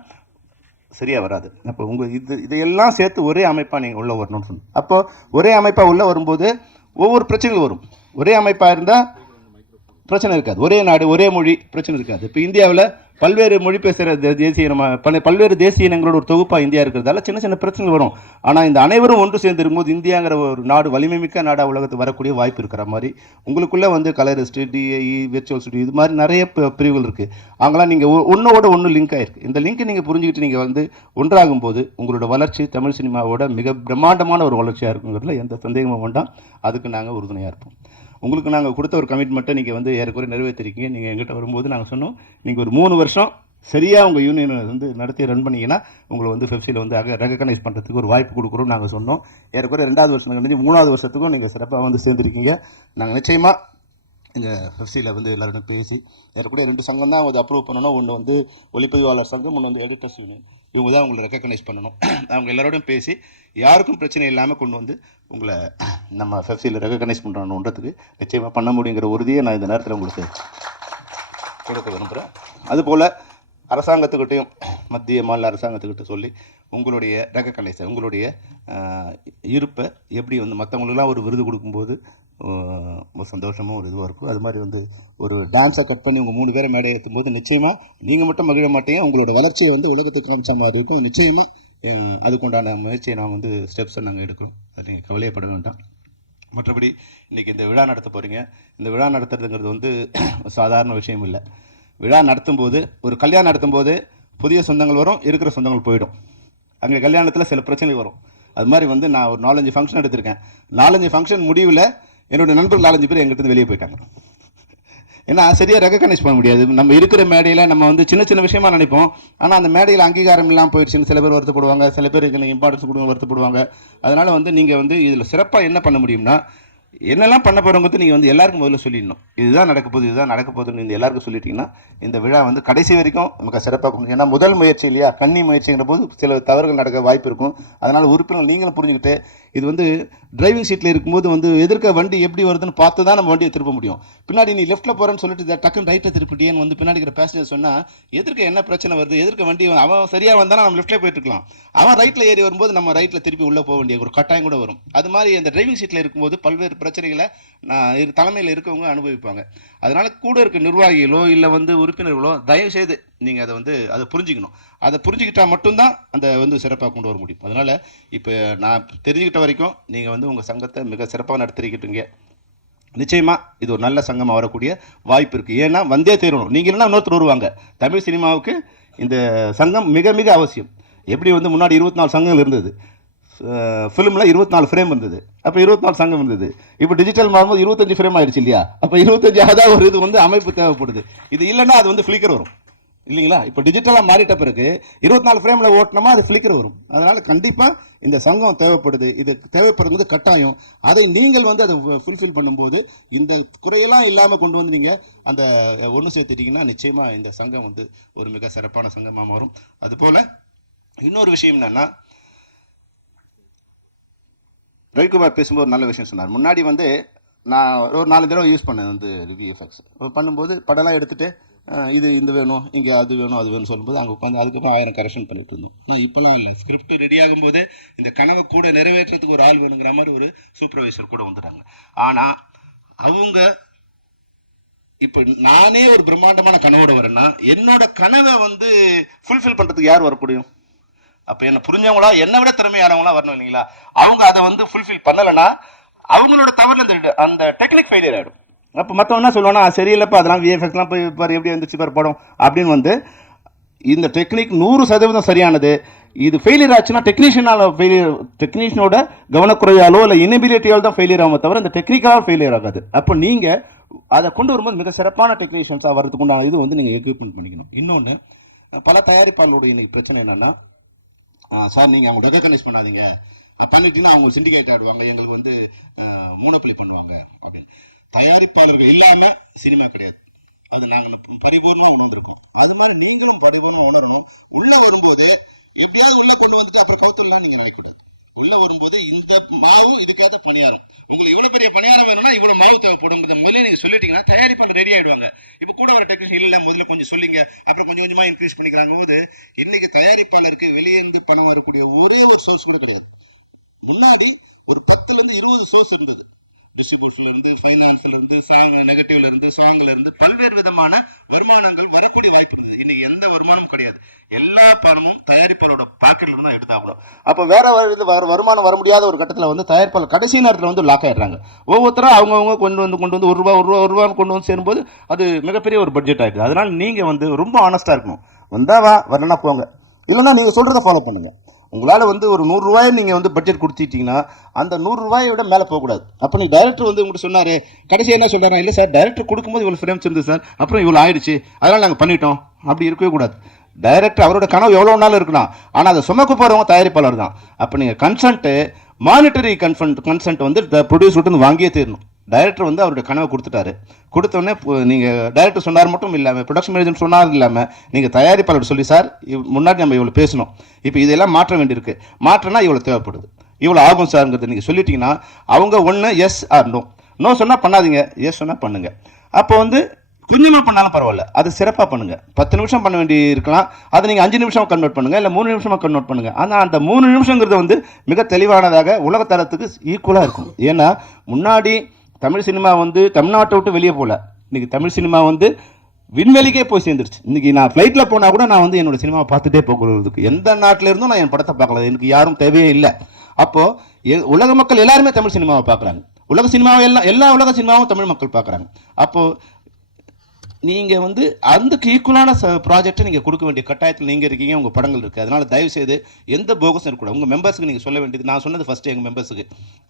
சரியாக வராது. அப்போ இதையெல்லாம் சேர்த்து ஒரே அமைப்பாக நீங்கள் உள்ளே வரணும்னு சொன்னோம். அப்போ ஒரே அமைப்பாக உள்ளே வரும்போது ஒவ்வொரு பிரச்சனைகள் வரும். ஒரே அமைப்பாக இருந்தால் பிரச்சனை இருக்காது. ஒரே நாடு, ஒரே மொழி, பிரச்சனை இருக்காது. இப்போ இந்தியாவில் பல்வேறு மொழி பேசுகிற பல்வேறு தேசிய இனங்களோட ஒரு தொகுப்பாக இந்தியா இருக்கிறதால சின்ன சின்ன பிரச்சனைகள் வரும். ஆனால் இந்த அனைவரும் ஒன்று சேர்ந்து இருக்கும்போது இந்தியாங்கிற ஒரு நாடு வலிமை மிக்க நாடாக உலகத்துக்கு வரக்கூடிய வாய்ப்பு இருக்கிற மாதிரி உங்களுக்குள்ளே வந்து கலரிஸ்ட்டு, டிஐஇ, விர்ச்சுவல் ஸ்டுடியோ, இது மாதிரி நிறைய பிரிவுகள் இருக்குது. அவங்களாம் நீங்கள் ஒன்றோட ஒன்று லிங்க் ஆகிருக்கு. இந்த லிங்க்கை நீங்கள் புரிஞ்சுக்கிட்டு நீங்கள் வந்து ஒன்றாகும் போது உங்களோட வளர்ச்சி தமிழ் சினிமாவோட மிக பிரம்மாண்டமான ஒரு வளர்ச்சியாக இருக்குங்கிறதுல எந்த சந்தேகமும் வேண்டாம். அதுக்கு நாங்கள் உறுதுணையாக இருப்போம். உங்களுக்கு நாங்கள் கொடுத்த ஒரு கமிட்மெண்ட்டை நீங்கள் வந்து ஏறக்குறைய நிறைவேற்றிருக்கீங்க. நீங்கள் எங்கிட்ட வரும்போது நாங்கள் சொன்னோம், நீங்கள் ஒரு 3 வருஷம் சரியாக உங்கள் யூனியனை வந்து நடத்தி ரன் பண்ணிங்கன்னா உங்களை வந்து பெப்சியில் வந்து ரெகக்னைஸ் பண்ணுறதுக்கு ஒரு வாய்ப்பு கொடுக்குறோம் நாங்கள் சொன்னோம். ஏறக்குறைய 2வது வருஷம் கழிஞ்சு 3வது வருஷத்துக்கும் நீங்கள் சிறப்பாக வந்து சேர்ந்துருக்கீங்க. நாங்கள் நிச்சயமாக எங்கள் பெப்சியில் வந்து எல்லோரும் பேசி ஏறக்குறைய 2 சங்கம் தான் வந்து அப்ரூவ் பண்ணணும். ஒன்று வந்து ஒளிப்பதிவாளர் சங்கம், ஒன்று வந்து எடிட்டர்ஸ் யூனியன். இவங்க தான் உங்களை ரெக்கக்னைஸ் பண்ணணும். அவங்க எல்லாரோடையும் பேசி யாருக்கும் பிரச்சனை இல்லாமல் கொண்டு வந்து உங்களை நம்ம பெப்சியில் ரெக்கக்னைஸ் பண்ணுறோன்றதுக்கு நிச்சயமாக பண்ண முடியுங்கிற உறுதியை நான் இந்த நேரத்தில் உங்களுக்கு கொடுக்க விரும்புகிறேன். அதுபோல் அரசாங்கத்துக்கிட்டையும் மத்திய மாநில அரசாங்கத்துக்கிட்ட சொல்லி உங்களுடைய ரெக்கக்னைஸை, உங்களுடைய இருப்பை எப்படி வந்து மற்றவங்களுக்கெல்லாம் ஒரு விருது கொடுக்கும்போது ஒரு சந்தோஷமும் ஒரு இதுவாக இருக்கும். அது மாதிரி வந்து ஒரு டான்ஸை கட் பண்ணி உங்கள் 3 பேரை மேடை ஏற்றும் போது நிச்சயமாக நீங்கள் மட்டும் மகிழ மாட்டீங்க, உங்களோட வளர்ச்சியை வந்து உலகத்துக்கு காமிச்ச மாதிரி இருக்கும். நிச்சயமாக அதுக்குண்டான முயற்சியை நாங்கள் வந்து ஸ்டெப்ஸை நாங்கள் எடுக்கிறோம். அது நீங்கள் கவலையப்பட வேண்டாம். மற்றபடி இன்றைக்கி இந்த விழா நடத்த போகிறீங்க. இந்த விழா நடத்துறதுங்கிறது வந்து சாதாரண விஷயம் இல்லை. விழா நடத்தும்போது, ஒரு கல்யாணம் நடத்தும்போது புதிய சொந்தங்கள் வரும், இருக்கிற சொந்தங்கள் போயிடும். அங்கே கல்யாணத்தில் சில பிரச்சனைகள் வரும். அது மாதிரி வந்து நான் ஒரு 4-5 ஃபங்க்ஷன் எடுத்திருக்கேன். 4-5 ஃபங்க்ஷன் முடிவில் என்னுடைய நண்பர்கள் 4-5 பேர் எங்கிட்ட வெளியே போயிட்டாங்க. ஏன்னா சரியாக ரெகக்னைஸ் பண்ண முடியாது. நம்ம இருக்கிற மேடையில் நம்ம வந்து சின்ன சின்ன விஷயமா நினைப்போம். ஆனால் அந்த மேடையில் அங்கீகாரம் இல்லாமல் போயிடுச்சுன்னு சில பேர் வருத்தப்படுவாங்க, சில பேர் இம்பார்ட்டன்ஸ் கொடுங்க வருத்தப்படுவாங்க. அதனால் வந்து நீங்கள் வந்து இதில் சிறப்பாக என்ன பண்ண முடியும்னா, என்னெல்லாம் பண்ண போகிறவங்க நீங்கள் வந்து எல்லாருக்கும் முதல்ல சொல்லிடணும். இதுதான் நடக்க போகுதுன்னு இந்த எல்லாருக்கும் சொல்லிட்டீங்கன்னா இந்த விழா வந்து கடைசி வரைக்கும் நமக்கு சிறப்பாக கொடுக்கும். ஏன்னா முதல் முயற்சி இல்லையா, கன்னி முயற்சிங்கிற போது சில தவறுகள் நடக்க வாய்ப்பு இருக்கும். அதனால் உறுப்பினர்கள் நீங்களும் புரிஞ்சுக்கிட்டு, இது வந்து டிரைவிங் சீட்டில் இருக்கும்போது வந்து எதிர்க்க வண்டி எப்படி வருதுன்னு பார்த்து தான் நம்ம வண்டியை திருப்ப முடியும். பின்னாடி நீ லெஃப்ட்டில் போகிறேன்னு சொல்லிட்டு டக்குன்னு ரைட்டில் திருப்பிட்டேன்னு வந்து பின்னாடி இருக்கிற பேசஞ்சர் சொன்னால் எதிர்க்க என்ன பிரச்சனை வருது, எதிர்க்க வண்டி அவன் சரியாக வந்தாலும் நம்ம லெஃப்ட்டில் போயிட்டு இருக்கலாம், அவன் ரைட்டில் ஏறி வரும்போது நம்ம ரைட்டில் திருப்பி உள்ளே போக வேண்டிய ஒரு கட்டாயம் கூட வரும். அது மாதிரி அந்த டிரைவிங் சீட்டில் இருக்கும்போது பல்வேறு பிரச்சனைகளை தலைமையில் இருக்கவங்க அனுபவிப்பாங்க. அதனால் கூட இருக்க நிர்வாகிகளோ இல்லை வந்து உறுப்பினர்களோ தயவுசெய்து நீங்கள் அதை புரிஞ்சுக்கணும். அதை புரிஞ்சுக்கிட்டால் மட்டும்தான் அந்த வந்து சிறப்பாக கொண்டு வர முடியும். அதனால் இப்போ நான் தெரிஞ்சுக்கிட்ட வரைக்கும் நீங்கள் வந்து உங்கள் சங்கத்தை மிக சிறப்பாக நடத்திக்கிட்டீங்க. நிச்சயமாக இது ஒரு நல்ல சங்கமாக வரக்கூடிய வாய்ப்பு இருக்குது. ஏன்னா வந்தே தீரணும், நீங்கள் இல்லைன்னா இன்னொருத்தர் வருவாங்க. தமிழ் சினிமாவுக்கு இந்த சங்கம் மிக மிக அவசியம். எப்படி வந்து முன்னாடி 24 சங்கங்கள் இருந்தது, ஃபிலிமில் 24 ஃப்ரேம் இருந்தது, அப்போ 24 சங்கம் இருந்தது. இப்போ டிஜிட்டல் மாறும்போது 25 ஃப்ரேம் ஆயிடுச்சு இல்லையா? அப்போ 25 ஒரு இது வந்து அமைப்பு தேவைப்படுது. இது இல்லைன்னா அது வந்து ஃப்ளிக்கர் வரும் இல்லைங்களா? இப்போ டிஜிட்டலாக மாறிட்ட பிறகு 24 ஃப்ரேமில் ஓட்டினோமா அது ஃப்ளிக்கர் வரும். அதனால் கண்டிப்பாக இந்த சங்கம் தேவைப்படுது. இது தேவைப்படுறது கட்டாயம். அதை நீங்கள் வந்து அதை ஃபுல்ஃபில் பண்ணும்போது இந்த குறையெல்லாம் இல்லாமல் கொண்டு வந்து நீங்கள் அந்த ஒன்று சேர்த்துட்டிங்கன்னா நிச்சயமாக இந்த சங்கம் வந்து ஒரு மிக சிறப்பான சங்கமாக மாறும். அதுபோல் இன்னொரு விஷயம் என்னென்னா, ரவிக்குமார் பேசும்போது நல்ல விஷயம் சொன்னார். முன்னாடி வந்து நான் ஒரு 4 தடவை யூஸ் பண்ணேன் வந்து விஎஃப்எக்ஸ். பண்ணும்போது படம்லாம் எடுத்துகிட்டு இது இந்த வேணும், இங்கே அது வேணும், அது வேணும் சொல்லும்போது அங்கே உட்காந்து அதுக்கப்புறம் 1000 கரெக்ஷன் பண்ணிட்டு இருந்தோம். ஆனால் இப்போலாம் இல்லை. ஸ்கிரிப்ட் ரெடி ஆகும்போது இந்த கனவை கூட நிறைவேற்றுறதுக்கு ஒரு ஆள் வேணுங்கிற மாதிரி ஒரு சூப்பர்வைசர் கூட வந்துட்டாங்க. ஆனால் அவங்க இப்போ நானே ஒரு பிரம்மாண்டமான கனவோட வரேன்னா என்னோட கனவை வந்து ஃபுல்ஃபில் பண்ணுறதுக்கு யார் வரக்கூடியும்? அப்போ என்ன புரிஞ்சவங்களா, என்னை விட திறமையானவங்களா வரணும் இல்லைங்களா? அவங்க அதை வந்து ஃபுல்ஃபில் பண்ணலைன்னா அவங்களோட தவறுல அந்த டெக்னிக் ஃபெயிலியர் ஆகிடும். அப்போ மற்றவங்க என்ன சொல்லுவானா, சரியில்லைப்பா அதெல்லாம் விஎஃப்எக்ஸ்லாம் போய் பாரு எப்படி வந்துச்சு பாரு படம் அப்படின்னு வந்து இந்த டெக்னிக் 100% சரியானது. இது ஃபெயிலியர் ஆச்சுன்னா டெக்னீஷியனோட கவனக்குறையாலோ இல்லை இனபிலிட்டியால் தான் ஃபெயிலியர் ஆகும் தவிர இந்த டெக்னிக்கலாக ஃபெயிலியர் ஆகாது. அப்போ நீங்கள் அதை கொண்டு வரும்போது மிக சிறப்பான டெக்னீஷியன்ஸாக வரதுக்கு உண்டான இது வந்து நீங்கள் எக்யூப்மெண்ட் பண்ணிக்கணும். இன்னொன்று, பல தயாரிப்பாளருடைய இன்னைக்கு பிரச்சனை என்னென்னா, சார் நீங்கள் அவங்க ரெகக்னைஸ் பண்ணாதீங்க, பண்ணிட்டீங்கன்னா அவங்க சிண்டிகேட் ஆடுவாங்க, எங்களுக்கு வந்து மூனோபலி பண்ணுவாங்க அப்படின்னு. தயாரிப்பாளர்கள் இல்லாமல் சினிமா கிடையாது. அது நாங்கள் பரிபூர்ணமாக உணர்ந்துருக்கோம். அது மாதிரி நீங்களும் பரிபூர்ணமாக உணரணும். உள்ளே வரும்போது எப்படியாவது உள்ளே கொண்டு வந்துட்டு அப்புறம் கவுத்தலாம் நீங்கள் நினைக்கூடாது. உள்ளே வரும்போது இந்த மாவு இதுக்காக பணியாரம், உங்களுக்கு இவ்வளோ பெரிய பணியாரம் வேணும்னா இவ்வளோ மாவு தேவைப்படுங்கிறத முதல்ல நீங்கள் சொல்லிட்டீங்கன்னா தயாரிப்பாளர் ரெடி ஆகிடுவாங்க. இப்போ கூட வர டெக்னிஷியன் இல்லை முதல்ல கொஞ்சம் சொல்லிங்க, அப்புறம் கொஞ்சம் கொஞ்சமாக இன்க்ரீஸ் பண்ணிக்கிறாங்க போது இன்னைக்கு தயாரிப்பாளருக்கு வெளியே இருந்து பணம் வரக்கூடிய ஒரே ஒரு சோர்ஸ் கூட கிடையாது. முன்னாடி ஒரு 10லேருந்து 20 சோர்ஸ் இருந்தது. டிஸ்ட்ரிபியூஷன்ல இருந்து, ஃபைனான்ஸ்ல இருந்து, சாங் நெகட்டிவ்ல இருந்து, சாங்ல இருந்து பல்வேறு விதமான வருமானங்கள் வரக்கூடிய வாய்ப்பு இருந்தது. இன்னைக்கு எந்த வருமானமும் கிடையாது. எல்லா பணமும் தயாரிப்பாளரோட பாக்கெட்ல இருந்து தான் எடுத்தாகணும். அப்போ வேற வருமானம் வர முடியாத ஒரு கட்டத்தில் வந்து தயாரிப்பாளர் கடைசி நேரத்தில் வந்து லாக் ஆயிடுறாங்க. ஒவ்வொருத்தரும் அவங்கவுங்க கொண்டு வந்து ஒரு ரூபான்னு கொண்டு வந்து சேரும்போது அது மிகப்பெரிய ஒரு பட்ஜெட் ஆயிடுது. அதனால நீங்க வந்து ரொம்ப ஆனஸ்டா இருக்கணும். வந்தா வா, வரலன்னா போங்க, இல்லைன்னா நீங்க சொல்றதை ஃபாலோ பண்ணுங்க. உங்களால் வந்து ஒரு 100 ரூபாயை நீங்கள் வந்து பட்ஜெட் கொடுத்துட்டீங்கன்னா அந்த 100 ரூபாயை விட மேலே போகக்கூடாது. அப்போ நீ டைரக்டர் வந்து உங்கள்கிட்ட சொன்னார், கடைசி என்ன சொல்கிறாரா, இல்லை சார் டைரக்டர் கொடுக்கும்போது இவ்வளோ ஃப்ரேம்ஸ் இருந்தது சார், அப்புறம் இவ்வளோ ஆயிடுச்சு, அதனால் நாங்கள் பண்ணிட்டோம். அப்படி இருக்கவே கூடாது. டைரக்டர் அவரோட கனவு எவ்வளோ நாள் இருக்கலாம், ஆனால் அதை சுமக்க போகிறவங்க தயாரிப்பாளர் தான். அப்போ நீங்கள் மானிட்டரி கன்சென்ட் வந்து ப்ரொடியூசர்கிட்ட வாங்கியே தீரணும். டைரக்டர் வந்து அவருடைய கனவை கொடுத்தோடனே நீங்கள் டைரக்டர் சொன்னார் மட்டும் இல்லாமல், ப்ரொடக்ஷன் மேனேஜர் சொன்னார் இல்லாமல், நீங்கள் தயாரிப்பாளர் சொல்லி சார் முன்னாடி நம்ம இவ்வளோ பேசணும், இப்போ இதெல்லாம் மாற்ற வேண்டியிருக்கு, மாற்றனா இவ்வளோ தேவைப்படுது, இவ்வளோ ஆகும் சார்ங்கிறது நீங்கள் சொல்லிட்டீங்கன்னா அவங்க ஒன்று எஸ் ஆர் நோ சொன்னால் பண்ணாதீங்க, எஸ் சொன்னால் பண்ணுங்க. அப்போ வந்து கொஞ்சமாக பண்ணாலும் பரவாயில்ல, அது சிறப்பாக பண்ணுங்கள். 10 நிமிஷம் பண்ண வேண்டி இருக்கலாம், அதை நீங்கள் 5 நிமிஷம் கன்வெர்ட் பண்ணுங்கள், இல்லை 3 நிமிஷமாக கன்வெர்ட் பண்ணுங்கள். ஆனால் அந்த 3 நிமிஷங்கிறது வந்து மிக தெளிவானதாக உலகத்தரத்துக்கு ஈக்குவலாக இருக்கும். ஏன்னா முன்னாடி தமிழ் சினிமா வந்து தமிழ்நாட்டை விட்டு வெளியே போகல, இன்னைக்கு தமிழ் சினிமா வந்து விண்வெளிக்கே போய் சேர்ந்துருச்சு. இன்னைக்கு நான் ஃப்ளைட்டில் போனால் கூட நான் வந்து என்னோட சினிமாவை பார்த்துட்டே போகிறதுக்கு எந்த நாட்டில் இருந்தும் நான் என் படத்தை பார்க்கல, எனக்கு யாரும் தேவையே இல்லை. அப்போது உலக மக்கள் எல்லாருமே தமிழ் சினிமாவை பார்க்குறாங்க, உலக சினிமாவை எல்லா உலக சினிமாவும் தமிழ் மக்கள் பார்க்குறாங்க. அப்போது நீங்கள் வந்து அதுக்கு ஈக்குவலான ப்ராஜெக்டை நீங்கள் கொடுக்க வேண்டிய கட்டாயத்தில் நீங்கள் இருக்கீங்க, உங்கள் படங்கள் இருக்குது. அதனால் தயவுசெய்து எந்த போகஸும் இருக்கக்கூடாது. உங்கள் மெம்பர்ஸுக்கு நீங்கள் சொல்ல வேண்டியது, நான் சொன்னது ஃபஸ்ட்டு எங்கள் மெம்பர்ஸுக்கு,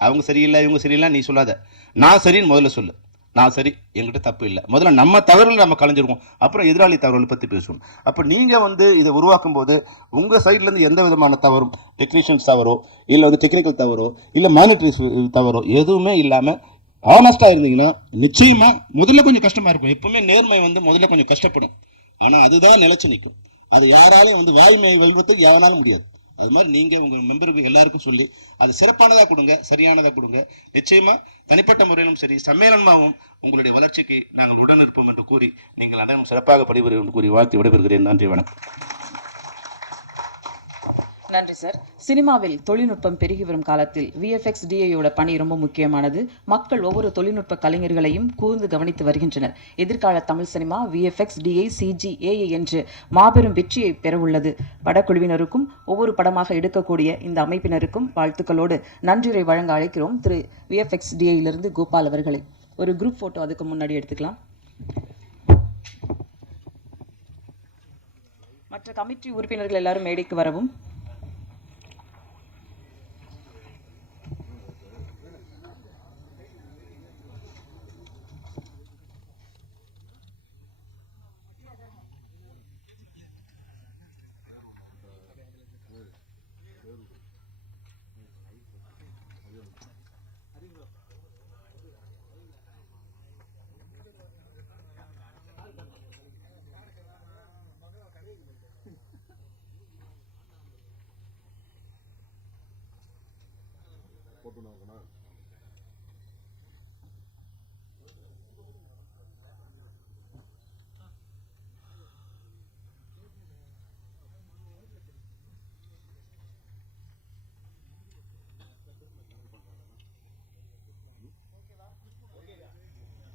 அவங்க சரியில்லை இவங்க சரியில்லை நீ சொல்லாத, நான் சரின்னு முதல்ல சொல்லு. நான் சரி, என்கிட்ட தப்பு இல்லை, முதல்ல நம்ம தவறுகள் நம்ம கலைஞ்சிருவோம், அப்புறம் எதிராளி தவறுகளை பற்றி பேசுவோம். அப்போ நீங்கள் வந்து இதை உருவாக்கும் போது உங்கள் சைட்லேருந்து எந்த விதமான தவறும், டெக்னீஷியன்ஸ் தவறோ இல்லை வந்து டெக்னிக்கல் தவறோ இல்லை மானிட்டரி தவறோ எதுவுமே இல்லாமல் ஆனஸ்டாக இருந்தீங்கன்னா நிச்சயமாக முதல்ல கொஞ்சம் கஷ்டமாக இருக்கும். எப்பவுமே நேர்மை வந்து முதல்ல கொஞ்சம் கஷ்டப்படும், ஆனால் அதுதான் நிலைச்சு நிற்கும். அது யாராலும் வந்து வாய்மை வெல்வதுக்கு எவனாலும் முடியாது. அது மாதிரி நீங்கள் உங்கள் மெம்பருக்கு எல்லாருக்கும் சொல்லி அது சிறப்பானதாக கொடுங்க, சரியானதாக கொடுங்க. நிச்சயமாக தனிப்பட்ட முறையிலும் சரி, சம்மேளனமாகவும் உங்களுடைய வளர்ச்சிக்கு நாங்கள் உடன் இருப்போம் என்று கூறி நீங்கள் அனைவரும் சிறப்பாக படிபுரியும் என்று கூறி வாழ்த்து விடைபெறுகிறேன். நன்றி, வணக்கம். நன்றி சார். சினிமாவில் தொழில்நுட்பம் பெருகி வரும் காலத்தில் VFX DIயோட பணி ரொம்ப முக்கியமானது. மக்கள் ஒவ்வொரு தொழில்நுட்ப கலைஞர்களையும் கூர்ந்து கவனித்து வருகின்றனர். எதிர்கால Tamil cinema VFX DI CG AI என்று மாபெரும் வெற்றியை பெறவுள்ளது. படக்குழுவினருக்கும் ஒவ்வொரு படமாக எடுக்கக்கூடிய இந்த அமைப்பினருக்கும் வாழ்த்துக்களோடு நன்றியுரை வழங்க அழைக்கிறோம் திரு VFX DIயிலிருந்து கோபால் அவர்களை. ஒரு குரூப் ஃபோட்டோ அதுக்கு முன்னாடி எடுத்துக்கலாம். மற்ற கமிட்டி உறுப்பினர்கள் எல்லாரும் மேடைக்கு வரவும்.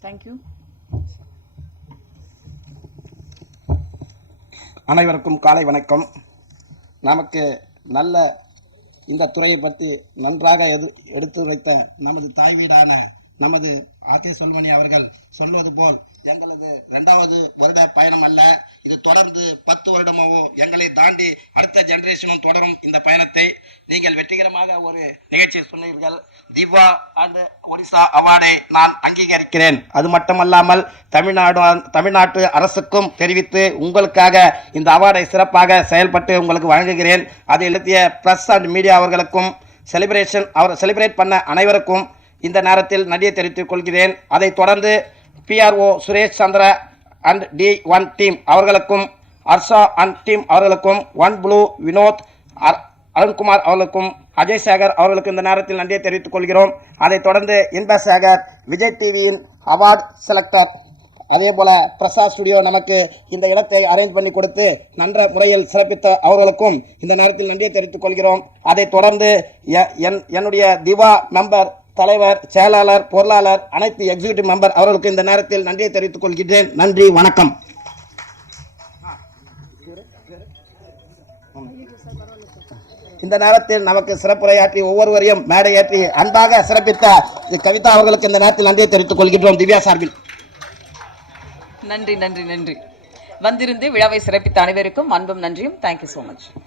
தேங்க்யூ. அனைவருக்கும் காலை வணக்கம். நமக்கு நல்ல இந்த துறையை பற்றி நன்றாக எடுத்துரைத்த நமது தாய் வீடான நமது ஆர்கே செல்வமணி அவர்கள் சொல்வது போல் எங்களது 2வது வருட பயணம் அல்ல, இது தொடர்ந்து 10 வருடமாவோ எங்களை தாண்டி அடுத்த ஜெனரேஷனும் தொடரும் இந்த பயணத்தை. நீங்கள் வெற்றிகரமாக ஒரு நிகழ்ச்சியை சொன்னீர்கள். திவா அண்ட் ஒடிசா அவார்டை நான் அங்கீகரிக்கிறேன். அது மட்டுமல்லாமல் தமிழ்நாட்டு அரசுக்கும் தெரிவித்து உங்களுக்காக இந்த அவார்டை சிறப்பாக செயல்பட்டு உங்களுக்கு வழங்குகிறேன். அதை எழுதிய பிரஸ் அண்ட் மீடியா அவர்களுக்கும் செலிப்ரேட் பண்ண அனைவருக்கும் இந்த நேரத்தில் நன்றியை தெரிவித்துக் கொள்கிறேன். அதை தொடர்ந்து PRO Suresh Chandra and D1 team அவர்களுக்கும், ஹர்ஷா அண்ட் டீம் அவர்களுக்கும், ஒன் ப்ளூ வினோத், அருண்குமார் அவர்களுக்கும், அஜய் சேகர் அவர்களுக்கு இந்த நேரத்தில் நன்றியை தெரிவித்துக் கொள்கிறோம். அதைத் தொடர்ந்து இன்பசேகர், விஜய் டிவியின் அவார்ட் செலக்டர், அதே போல பிரசாத் ஸ்டுடியோ நமக்கு இந்த இடத்தை அரேஞ்ச் பண்ணி கொடுத்து நன்ற முறையில் சிறப்பித்த அவர்களுக்கும் இந்த நேரத்தில் நன்றியை தெரிவித்துக் கொள்கிறோம். அதைத் தொடர்ந்து என்னுடைய திவா மெம்பர், தலைவர், செயலாளர், பொருளாளர், அனைத்து எக்ஸிகியூட்டிவ் மெம்பர் அவர்களுக்கு இந்த நேரத்தில் நன்றியை தெரிவித்துக் கொள்கிறேன். நன்றி, வணக்கம். இந்த நேரத்தில் நமக்கு சிறப்புரையாற்றி ஒவ்வொருவரையும் மேடை ஏற்றி அன்பாக சிறப்பித்த கவிதா அவர்களுக்கு இந்த நேரத்தில் நன்றியை தெரிவித்துக் கொள்கின்றோம் திவ்யா சார்பில். நன்றி நன்றி நன்றி. வந்திருந்து விழாவை சிறப்பித்த அனைவருக்கும் அன்பும் நன்றியும். Thank you so much.